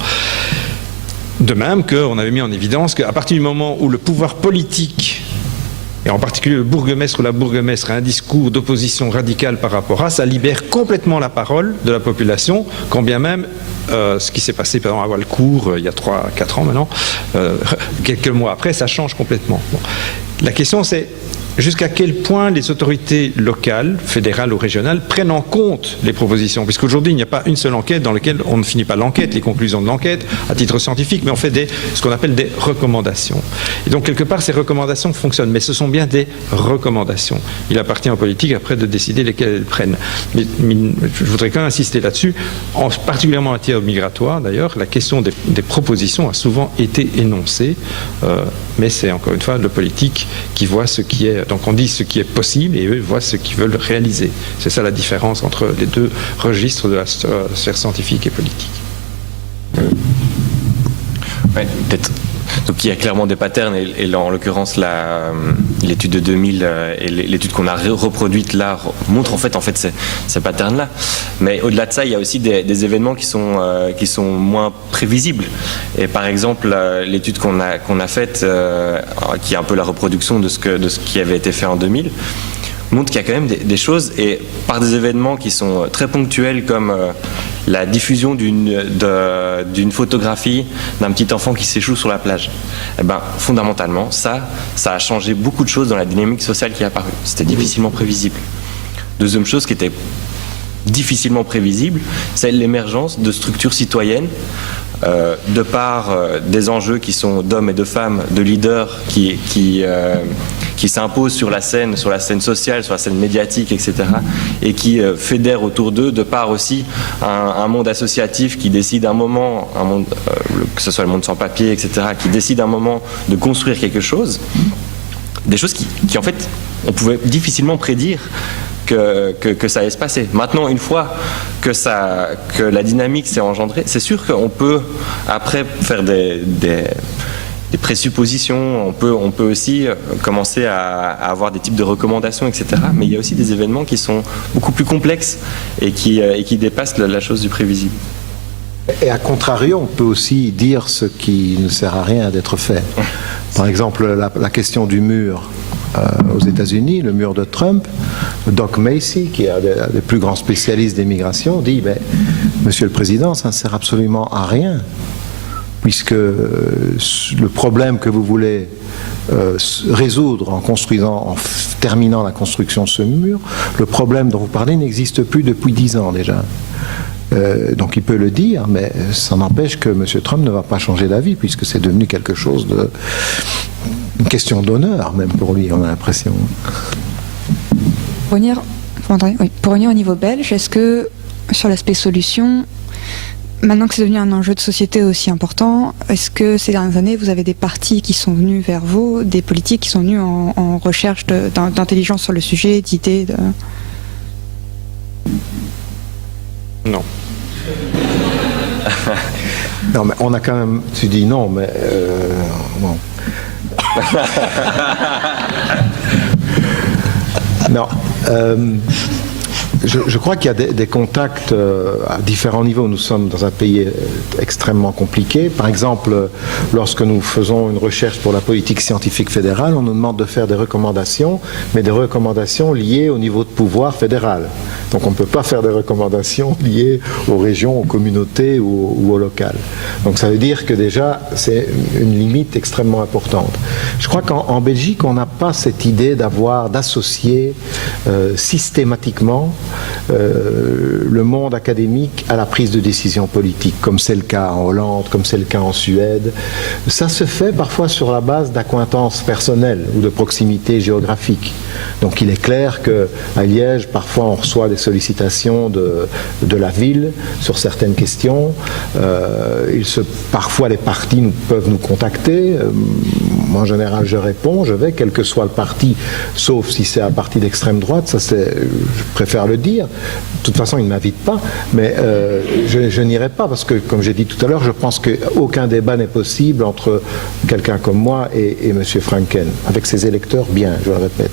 De même qu'on avait mis en évidence qu'à partir du moment où le pouvoir politique, et en particulier le bourgmestre ou la bourgmestre, a un discours d'opposition radicale par rapport à ça, libère complètement la parole de la population, quand bien même ce qui s'est passé par exemple à Walcourt il y a 3-4 ans maintenant, quelques mois après, ça change complètement. Bon. La question c'est jusqu'à quel point les autorités locales, fédérales ou régionales, prennent en compte les propositions. Puisqu'aujourd'hui, il n'y a pas une seule enquête dans laquelle on ne finit pas l'enquête, les conclusions de l'enquête, à titre scientifique, mais on fait ce qu'on appelle des recommandations. Et donc, quelque part, ces recommandations fonctionnent, mais ce sont bien des recommandations. Il appartient aux politiques, après, de décider lesquelles elles prennent. Mais je voudrais quand même insister là-dessus, particulièrement en matière migratoire, d'ailleurs, la question des propositions a souvent été énoncée, mais c'est encore une fois le politique qui voit ce qui est... Donc on dit ce qui est possible et eux voient ce qu'ils veulent réaliser. C'est ça la différence entre les deux registres de la sphère scientifique et politique. Ouais, peut-être. Donc il y a clairement des patterns et là, en l'occurrence l'étude de 2000 et l'étude qu'on a reproduite là montre en fait ces patterns-là. Mais au-delà de ça, il y a aussi des événements qui sont moins prévisibles. Et par exemple, l'étude qu'on a faite, qui est un peu la reproduction de ce qui avait été fait en 2000, montre qu'il y a quand même des choses, et par des événements qui sont très ponctuels comme la diffusion d'une photographie d'un petit enfant qui s'échoue sur la plage. Eh ben, fondamentalement, ça a changé beaucoup de choses dans la dynamique sociale qui est apparue. C'était difficilement prévisible. Deuxième chose qui était difficilement prévisible, c'est l'émergence de structures citoyennes de par des enjeux qui sont d'hommes et de femmes, de leaders qui s'imposent sur la scène sociale, sur la scène médiatique, etc., et qui fédèrent autour d'eux, de par aussi un monde associatif qui décide un moment, que ce soit le monde sans papier, etc., qui décide un moment de construire quelque chose, des choses qui en fait, on pouvait difficilement prédire que ça allait se passer. Maintenant, une fois que la dynamique s'est engendrée, c'est sûr qu'on peut après faire des présuppositions, on peut aussi commencer à avoir des types de recommandations, etc. Mais il y a aussi des événements qui sont beaucoup plus complexes et qui dépassent la chose du prévisible. Et à contrario, on peut aussi dire ce qui ne sert à rien d'être fait. Par exemple, la question du mur aux États-Unis, le mur de Trump, Doc Macy, qui est un des plus grands spécialistes des migrations, dit Monsieur le Président, ça ne sert absolument à rien, puisque le problème que vous voulez résoudre en terminant la construction de ce mur, le problème dont vous parlez n'existe plus depuis 10 ans déjà. Donc il peut le dire, mais ça n'empêche que M. Trump ne va pas changer d'avis, puisque c'est devenu quelque chose une question d'honneur, même pour lui, on a l'impression. Pour revenir au niveau belge, est-ce que sur l'aspect solution, maintenant que c'est devenu un enjeu de société aussi important, est-ce que ces dernières années, vous avez des partis qui sont venus vers vous, des politiques qui sont venus en recherche d'intelligence sur le sujet, d'idées Non. Non, mais on a quand même... Tu dis non, mais... bon. Non. Je crois qu'il y a des contacts à différents niveaux. Nous sommes dans un pays extrêmement compliqué. Par exemple, lorsque nous faisons une recherche pour la politique scientifique fédérale, on nous demande de faire des recommandations, mais des recommandations liées au niveau de pouvoir fédéral. Donc on ne peut pas faire des recommandations liées aux régions, aux communautés ou au local. Donc ça veut dire que déjà, c'est une limite extrêmement importante. Je crois qu'en Belgique, on n'a pas cette idée d'associer systématiquement le monde académique à la prise de décision politique, comme c'est le cas en Hollande, comme c'est le cas en Suède. Ça se fait parfois sur la base d'acquaintances personnelles ou de proximité géographique. Donc il est clair qu'à Liège, parfois on reçoit des sollicitations de la ville sur certaines questions. Parfois les partis peuvent nous contacter. Moi, en général, je réponds, je vais, quel que soit le parti, sauf si c'est un parti d'extrême droite, ça je préfère le dire. De toute façon, ils ne m'invitent pas, mais je n'irai pas parce que, comme j'ai dit tout à l'heure, je pense qu'aucun débat n'est possible entre quelqu'un comme moi et M. Franken, avec ses électeurs, bien, je le répète.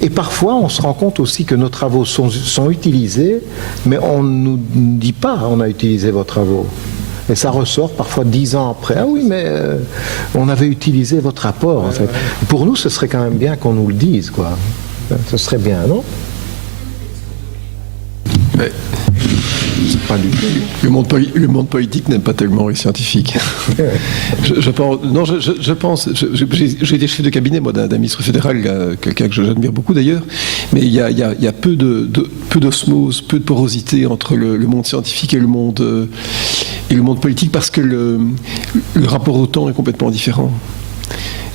Et parfois, on se rend compte aussi que nos travaux sont utilisés, mais on ne nous dit pas on a utilisé vos travaux. Et ça ressort parfois 10 ans après. Ah oui, mais on avait utilisé votre rapport, en fait. Pour nous, ce serait quand même bien qu'on nous le dise, quoi. Ce serait bien, non ? Mais pas du tout. Le monde politique n'aime pas tellement les scientifiques. Je pense. J'ai été chef de cabinet, moi, d'un ministre fédéral, quelqu'un que j'admire beaucoup d'ailleurs, mais il y a peu d'osmose, peu de porosité entre le monde scientifique et le monde politique, parce que le rapport au temps est complètement différent.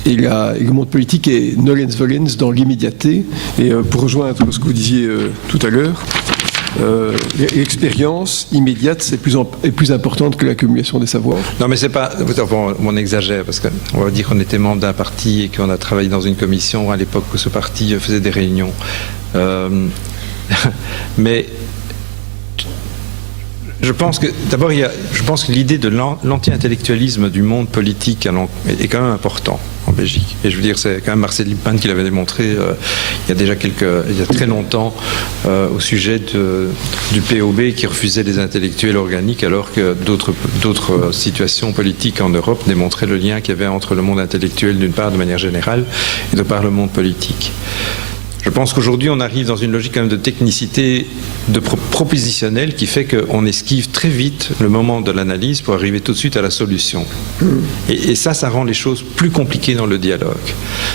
Et le monde politique est nolens volens dans l'immédiateté. Et pour rejoindre ce que vous disiez tout à l'heure, l'expérience immédiate est plus importante que l'accumulation des savoirs. Non, mais c'est pas... on exagère, parce qu'on va dire qu'on était membre d'un parti et qu'on a travaillé dans une commission à l'époque où ce parti faisait des réunions. Mais je pense que, d'abord, je pense que l'idée de l'anti-intellectualisme du monde politique est quand même important en Belgique. Et je veux dire, c'est quand même Marcel Lippmann qui l'avait démontré il y a très longtemps au sujet du POB qui refusait les intellectuels organiques, alors que d'autres situations politiques en Europe démontraient le lien qu'il y avait entre le monde intellectuel d'une part de manière générale et d'autre part le monde politique. Je pense qu'aujourd'hui, on arrive dans une logique quand même de technicité, de propositionnel, qui fait qu'on esquive très vite le moment de l'analyse pour arriver tout de suite à la solution. Et ça rend les choses plus compliquées dans le dialogue.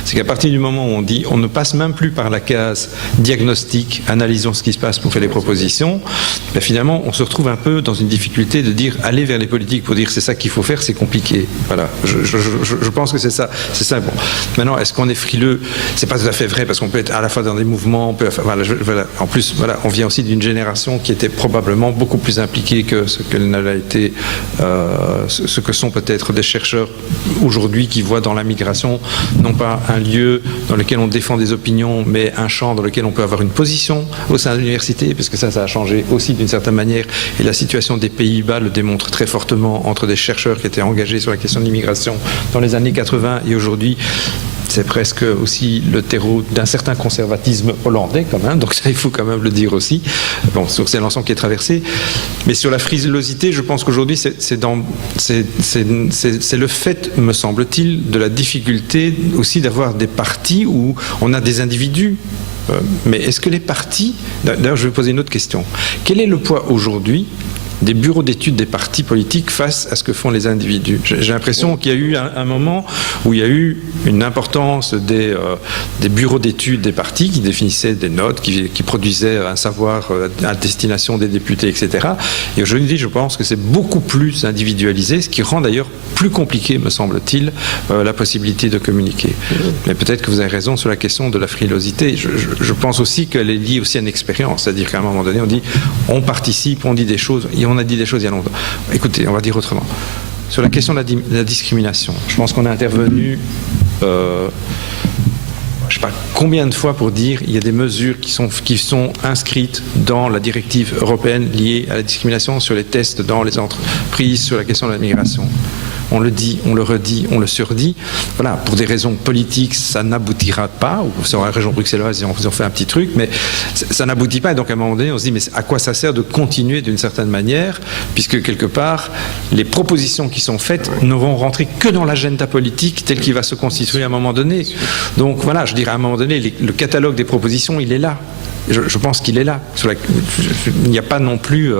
C'est qu'à partir du moment où on dit, on ne passe même plus par la case diagnostic, analysons ce qui se passe pour faire les propositions, ben finalement, on se retrouve un peu dans une difficulté de dire, aller vers les politiques pour dire c'est ça qu'il faut faire, c'est compliqué. Voilà. Je pense que c'est ça. Bon. Maintenant, est-ce qu'on est frileux? C'est pas tout à fait vrai, parce qu'on peut être à la fois dans des mouvements, en plus, on vient aussi d'une génération qui était probablement beaucoup plus impliquée que ce qu'elle n'a été, ce que sont peut-être des chercheurs aujourd'hui qui voient dans la migration non pas un lieu dans lequel on défend des opinions, mais un champ dans lequel on peut avoir une position au sein de l'université, parce que ça a changé aussi d'une certaine manière, et la situation des Pays-Bas le démontre très fortement entre des chercheurs qui étaient engagés sur la question de l'immigration dans les années 80 et aujourd'hui. C'est presque aussi le terreau d'un certain conservatisme hollandais quand même, donc ça il faut quand même le dire aussi. Bon, c'est l'ensemble qui est traversé. Mais sur la frilosité, je pense qu'aujourd'hui c'est le fait, me semble-t-il, de la difficulté aussi d'avoir des partis où on a des individus. Mais est-ce que les partis... D'ailleurs, je vais poser une autre question. Quel est le poids aujourd'hui des bureaux d'études des partis politiques face à ce que font les individus? J'ai l'impression qu'il y a eu un moment où il y a eu une importance des bureaux d'études des partis qui définissaient des notes, qui produisaient un savoir à destination des députés, etc. Et aujourd'hui, je pense que c'est beaucoup plus individualisé, ce qui rend d'ailleurs plus compliqué, me semble-t-il, la possibilité de communiquer. Mais peut-être que vous avez raison sur la question de la frilosité. Je pense aussi qu'elle est liée aussi à une expérience, c'est-à-dire qu'à un moment donné, on dit, on participe, on dit des choses, et on a dit des choses il y a longtemps. Écoutez, on va dire autrement. Sur la question de la discrimination, je pense qu'on a intervenu, je ne sais pas combien de fois pour dire il y a des mesures qui sont inscrites dans la directive européenne liée à la discrimination sur les tests dans les entreprises, sur la question de la migration. On le dit, on le redit, on le surdit. Voilà, pour des raisons politiques, ça n'aboutira pas. Ou sur la région bruxelloise, ils ont fait un petit truc, mais ça n'aboutit pas. Et donc, à un moment donné, on se dit, mais à quoi ça sert de continuer d'une certaine manière, puisque quelque part, les propositions qui sont faites ne vont rentrer que dans l'agenda politique tel qu'il va se constituer à un moment donné. Donc, voilà, je dirais à un moment donné, le catalogue des propositions, il est là. Je pense qu'il est là. Il n'y a pas non plus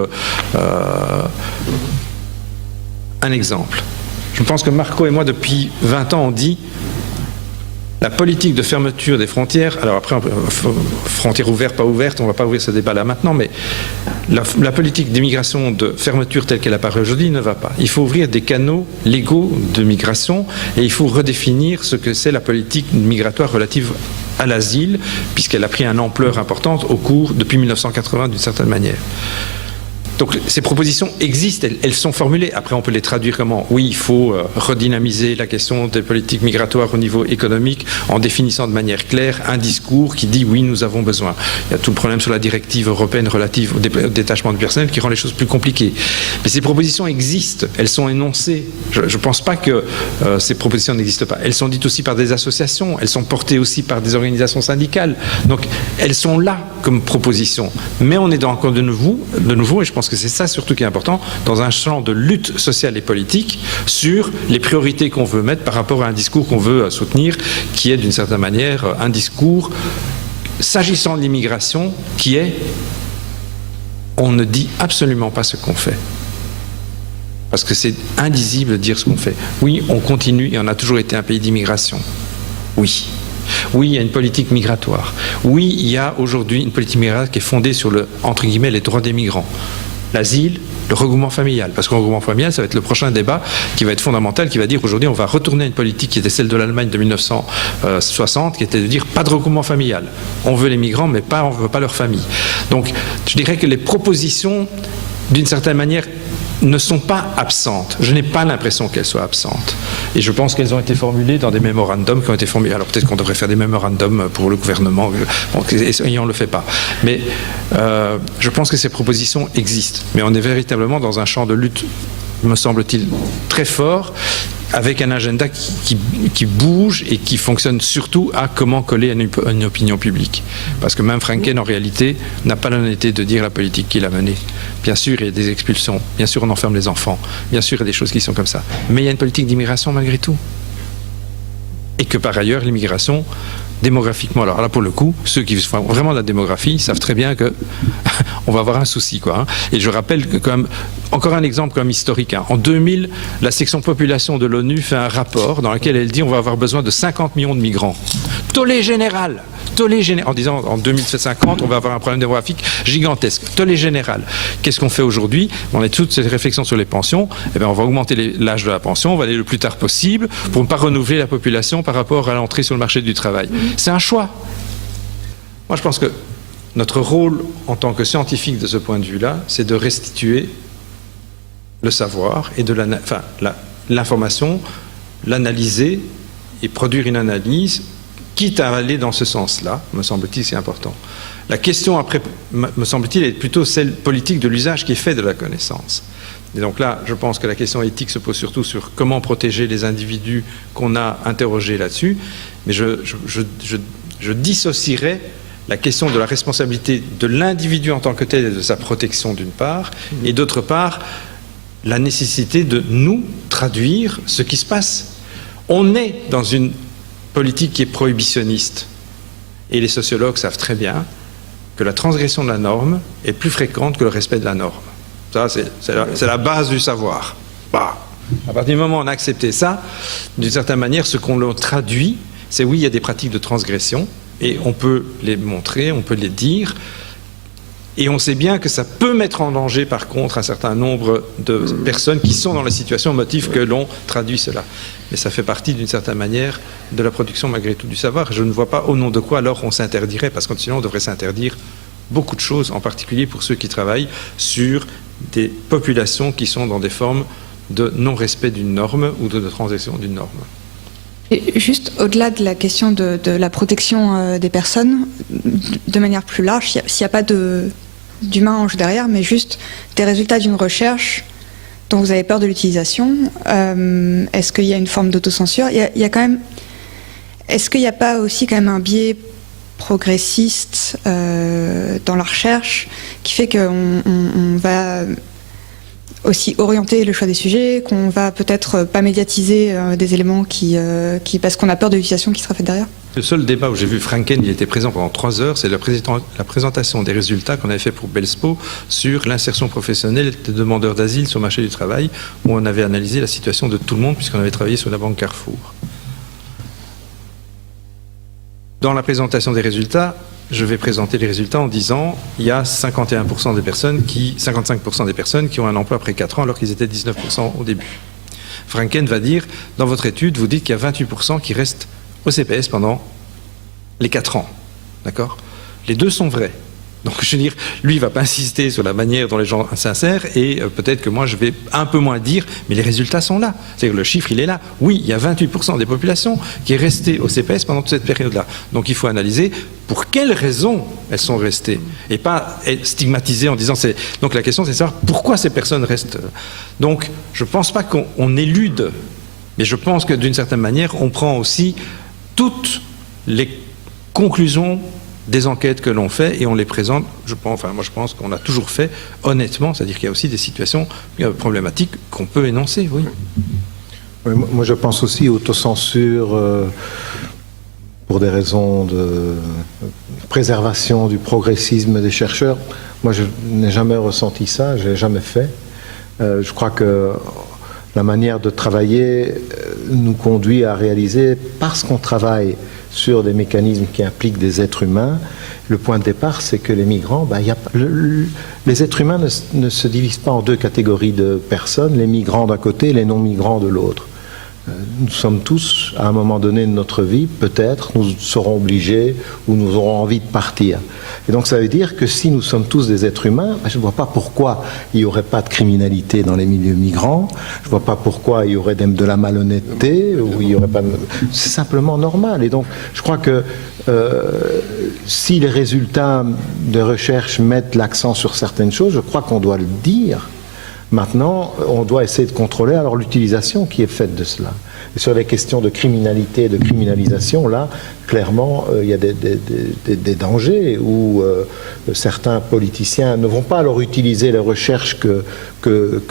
un exemple. Je pense que Marco et moi, depuis 20 ans, on dit la politique de fermeture des frontières, alors après, frontières ouvertes, pas ouvertes, on ne va pas ouvrir ce débat là maintenant, mais la politique d'immigration de fermeture telle qu'elle apparaît aujourd'hui ne va pas. Il faut ouvrir des canaux légaux de migration et il faut redéfinir ce que c'est la politique migratoire relative à l'asile, puisqu'elle a pris une ampleur importante depuis 1980 d'une certaine manière. Donc ces propositions existent, elles sont formulées. Après, on peut les traduire comment? Oui, il faut redynamiser la question des politiques migratoires au niveau économique en définissant de manière claire un discours qui dit oui, nous avons besoin. Il y a tout le problème sur la directive européenne relative au détachement du personnel qui rend les choses plus compliquées. Mais ces propositions existent, elles sont énoncées. Je ne pense pas que ces propositions n'existent pas. Elles sont dites aussi par des associations, elles sont portées aussi par des organisations syndicales. Donc elles sont là comme propositions. Mais on est encore de nouveau, et je pense que c'est ça surtout qui est important, dans un champ de lutte sociale et politique sur les priorités qu'on veut mettre par rapport à un discours qu'on veut soutenir, qui est d'une certaine manière un discours, s'agissant de l'immigration, qui est on ne dit absolument pas ce qu'on fait. Parce que c'est indisible de dire ce qu'on fait. Oui, on continue et on a toujours été un pays d'immigration. Oui. Oui, il y a une politique migratoire. Oui, il y a aujourd'hui une politique migratoire qui est fondée sur entre guillemets, les droits des migrants. L'asile, le regroupement familial. Parce que le regroupement familial, ça va être le prochain débat qui va être fondamental, qui va dire aujourd'hui, on va retourner à une politique qui était celle de l'Allemagne de 1960, qui était de dire pas de regroupement familial. On veut les migrants, mais on ne veut pas leur famille. Donc, je dirais que les propositions, d'une certaine manière, ne sont pas absentes. Je n'ai pas l'impression qu'elles soient absentes. Et je pense qu'elles ont été formulées dans des mémorandums qui ont été formulés. Alors peut-être qu'on devrait faire des mémorandums pour le gouvernement, et on ne le fait pas. Mais je pense que ces propositions existent. Mais on est véritablement dans un champ de lutte, me semble-t-il, très fort, avec un agenda qui bouge et qui fonctionne surtout à comment coller à une opinion publique. Parce que même Franken, en réalité, n'a pas l'honnêteté de dire la politique qu'il a menée. Bien sûr, il y a des expulsions. Bien sûr, on enferme les enfants. Bien sûr, il y a des choses qui sont comme ça. Mais il y a une politique d'immigration malgré tout. Et que par ailleurs, l'immigration démographiquement, alors là pour le coup, ceux qui font vraiment de la démographie savent très bien que on va avoir un souci, quoi. Hein. Et je rappelle que, quand même, encore un exemple comme historique, hein. En 2000, la section population de l'ONU fait un rapport dans lequel elle dit on va avoir besoin de 50 millions de migrants. Tollé général, en disant en 2050 on va avoir un problème démographique gigantesque. Tollé général. Qu'est-ce qu'on fait aujourd'hui? On a toute cette réflexion sur les pensions. Eh bien, on va augmenter l'âge de la pension, on va aller le plus tard possible pour ne pas renouveler la population par rapport à l'entrée sur le marché du travail. C'est un choix. Moi, je pense que notre rôle en tant que scientifique de ce point de vue-là, c'est de restituer le savoir et l'information, l'analyser et produire une analyse, quitte à aller dans ce sens-là, me semble-t-il, c'est important. La question, après, me semble-t-il, est plutôt celle politique de l'usage qui est fait de la connaissance. Et donc là, je pense que la question éthique se pose surtout sur comment protéger les individus qu'on a interrogés là-dessus, mais je dissocierais la question de la responsabilité de l'individu en tant que tel et de sa protection d'une part, et d'autre part, la nécessité de nous traduire ce qui se passe. On est dans une politique qui est prohibitionniste, et les sociologues savent très bien que la transgression de la norme est plus fréquente que le respect de la norme. Ça, c'est la base du savoir. Bah, à partir du moment où on a accepté ça, d'une certaine manière, ce qu'on le traduit, c'est oui, il y a des pratiques de transgression, et on peut les montrer, on peut les dire, et on sait bien que ça peut mettre en danger, par contre, un certain nombre de personnes qui sont dans la situation au motif que l'on traduit cela. Mais ça fait partie, d'une certaine manière, de la production, malgré tout, du savoir. Je ne vois pas au nom de quoi, alors, on s'interdirait, parce que sinon, on devrait s'interdire beaucoup de choses, en particulier pour ceux qui travaillent sur des populations qui sont dans des formes de non-respect d'une norme ou de transgression d'une norme. Et juste au-delà de la question de la protection des personnes, de manière plus large, s'il n'y a pas d'humain en jeu derrière, mais juste des résultats d'une recherche dont vous avez peur de l'utilisation, est-ce qu'il y a une forme d'autocensure? Il y a quand même, est-ce qu'il n'y a pas aussi quand même un biais progressiste dans la recherche qui fait qu'on va aussi orienter le choix des sujets, qu'on va peut-être pas médiatiser des éléments qui parce qu'on a peur de l'utilisation qui sera faite derrière? Le seul débat où j'ai vu Franken, il était présent pendant 3 heures, c'est la présentation des résultats qu'on avait fait pour Belspo sur l'insertion professionnelle des demandeurs d'asile sur le marché du travail, où on avait analysé la situation de tout le monde puisqu'on avait travaillé sur la banque Carrefour. Dans la présentation des résultats, je vais présenter les résultats en disant il y a 55% des personnes qui ont un emploi après 4 ans alors qu'ils étaient 19% au début. Franken va dire, dans votre étude, vous dites qu'il y a 28% qui restent au CPS pendant les 4 ans. D'accord? Les deux sont vrais. Donc, je veux dire, lui, il ne va pas insister sur la manière dont les gens s'insèrent et peut-être que moi, je vais un peu moins dire, mais les résultats sont là. C'est-à-dire que le chiffre, il est là. Oui, il y a 28% des populations qui est restée au CPS pendant toute cette période-là. Donc, il faut analyser pour quelles raisons elles sont restées et pas stigmatiser en disant... Donc, la question, c'est de savoir pourquoi ces personnes restent. Donc, je ne pense pas qu'on élude, mais je pense que d'une certaine manière, on prend aussi toutes les conclusions des enquêtes que l'on fait et on les présente, moi je pense qu'on a toujours fait honnêtement, c'est-à-dire qu'il y a aussi des situations problématiques qu'on peut énoncer, oui. Oui, moi je pense aussi autocensure pour des raisons de préservation du progressisme des chercheurs. Moi je n'ai jamais ressenti ça, je ne l'ai jamais fait. Je crois que la manière de travailler nous conduit à réaliser, parce qu'on travaille sur des mécanismes qui impliquent des êtres humains, le point de départ, c'est que les migrants, les êtres humains ne se divisent pas en deux catégories de personnes, les migrants d'un côté et les non-migrants de l'autre. Nous sommes tous, à un moment donné de notre vie, peut-être, nous serons obligés ou nous aurons envie de partir. Et donc ça veut dire que si nous sommes tous des êtres humains, je ne vois pas pourquoi il n'y aurait pas de criminalité dans les milieux migrants, je ne vois pas pourquoi il y aurait de la malhonnêteté, ou il y aurait pas... C'est simplement normal. Et donc je crois que si les résultats de recherche mettent l'accent sur certaines choses, je crois qu'on doit le dire. Maintenant, on doit essayer de contrôler alors l'utilisation qui est faite de cela. Et sur les questions de criminalité et de criminalisation, là, clairement, il y a des dangers où certains politiciens ne vont pas alors utiliser les recherches que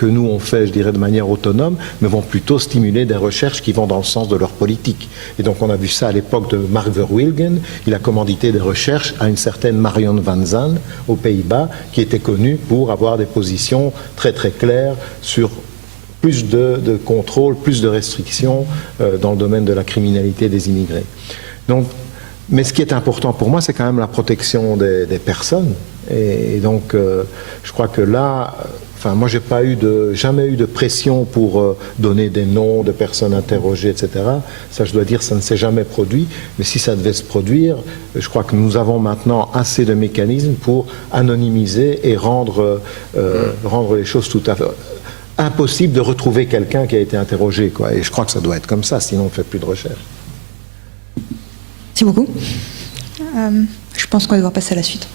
nous on fait, je dirais, de manière autonome, mais vont plutôt stimuler des recherches qui vont dans le sens de leur politique. Et donc on a vu ça à l'époque de Mark Verwilgen. Il a commandité des recherches à une certaine Marion van Zan aux Pays-Bas, qui était connue pour avoir des positions très très claires sur plus de contrôle, plus de restrictions dans le domaine de la criminalité des immigrés. Donc, mais ce qui est important pour moi, c'est quand même la protection des personnes. Et donc, je crois que là, enfin, moi, j'ai jamais eu de pression pour donner des noms de personnes interrogées, etc. Ça, je dois dire, ça ne s'est jamais produit. Mais si ça devait se produire, je crois que nous avons maintenant assez de mécanismes pour anonymiser et rendre les choses tout à fait impossible de retrouver quelqu'un qui a été interrogé, quoi. Et je crois que ça doit être comme ça, sinon on ne fait plus de recherche. Merci beaucoup. Je pense qu'on va devoir passer à la suite.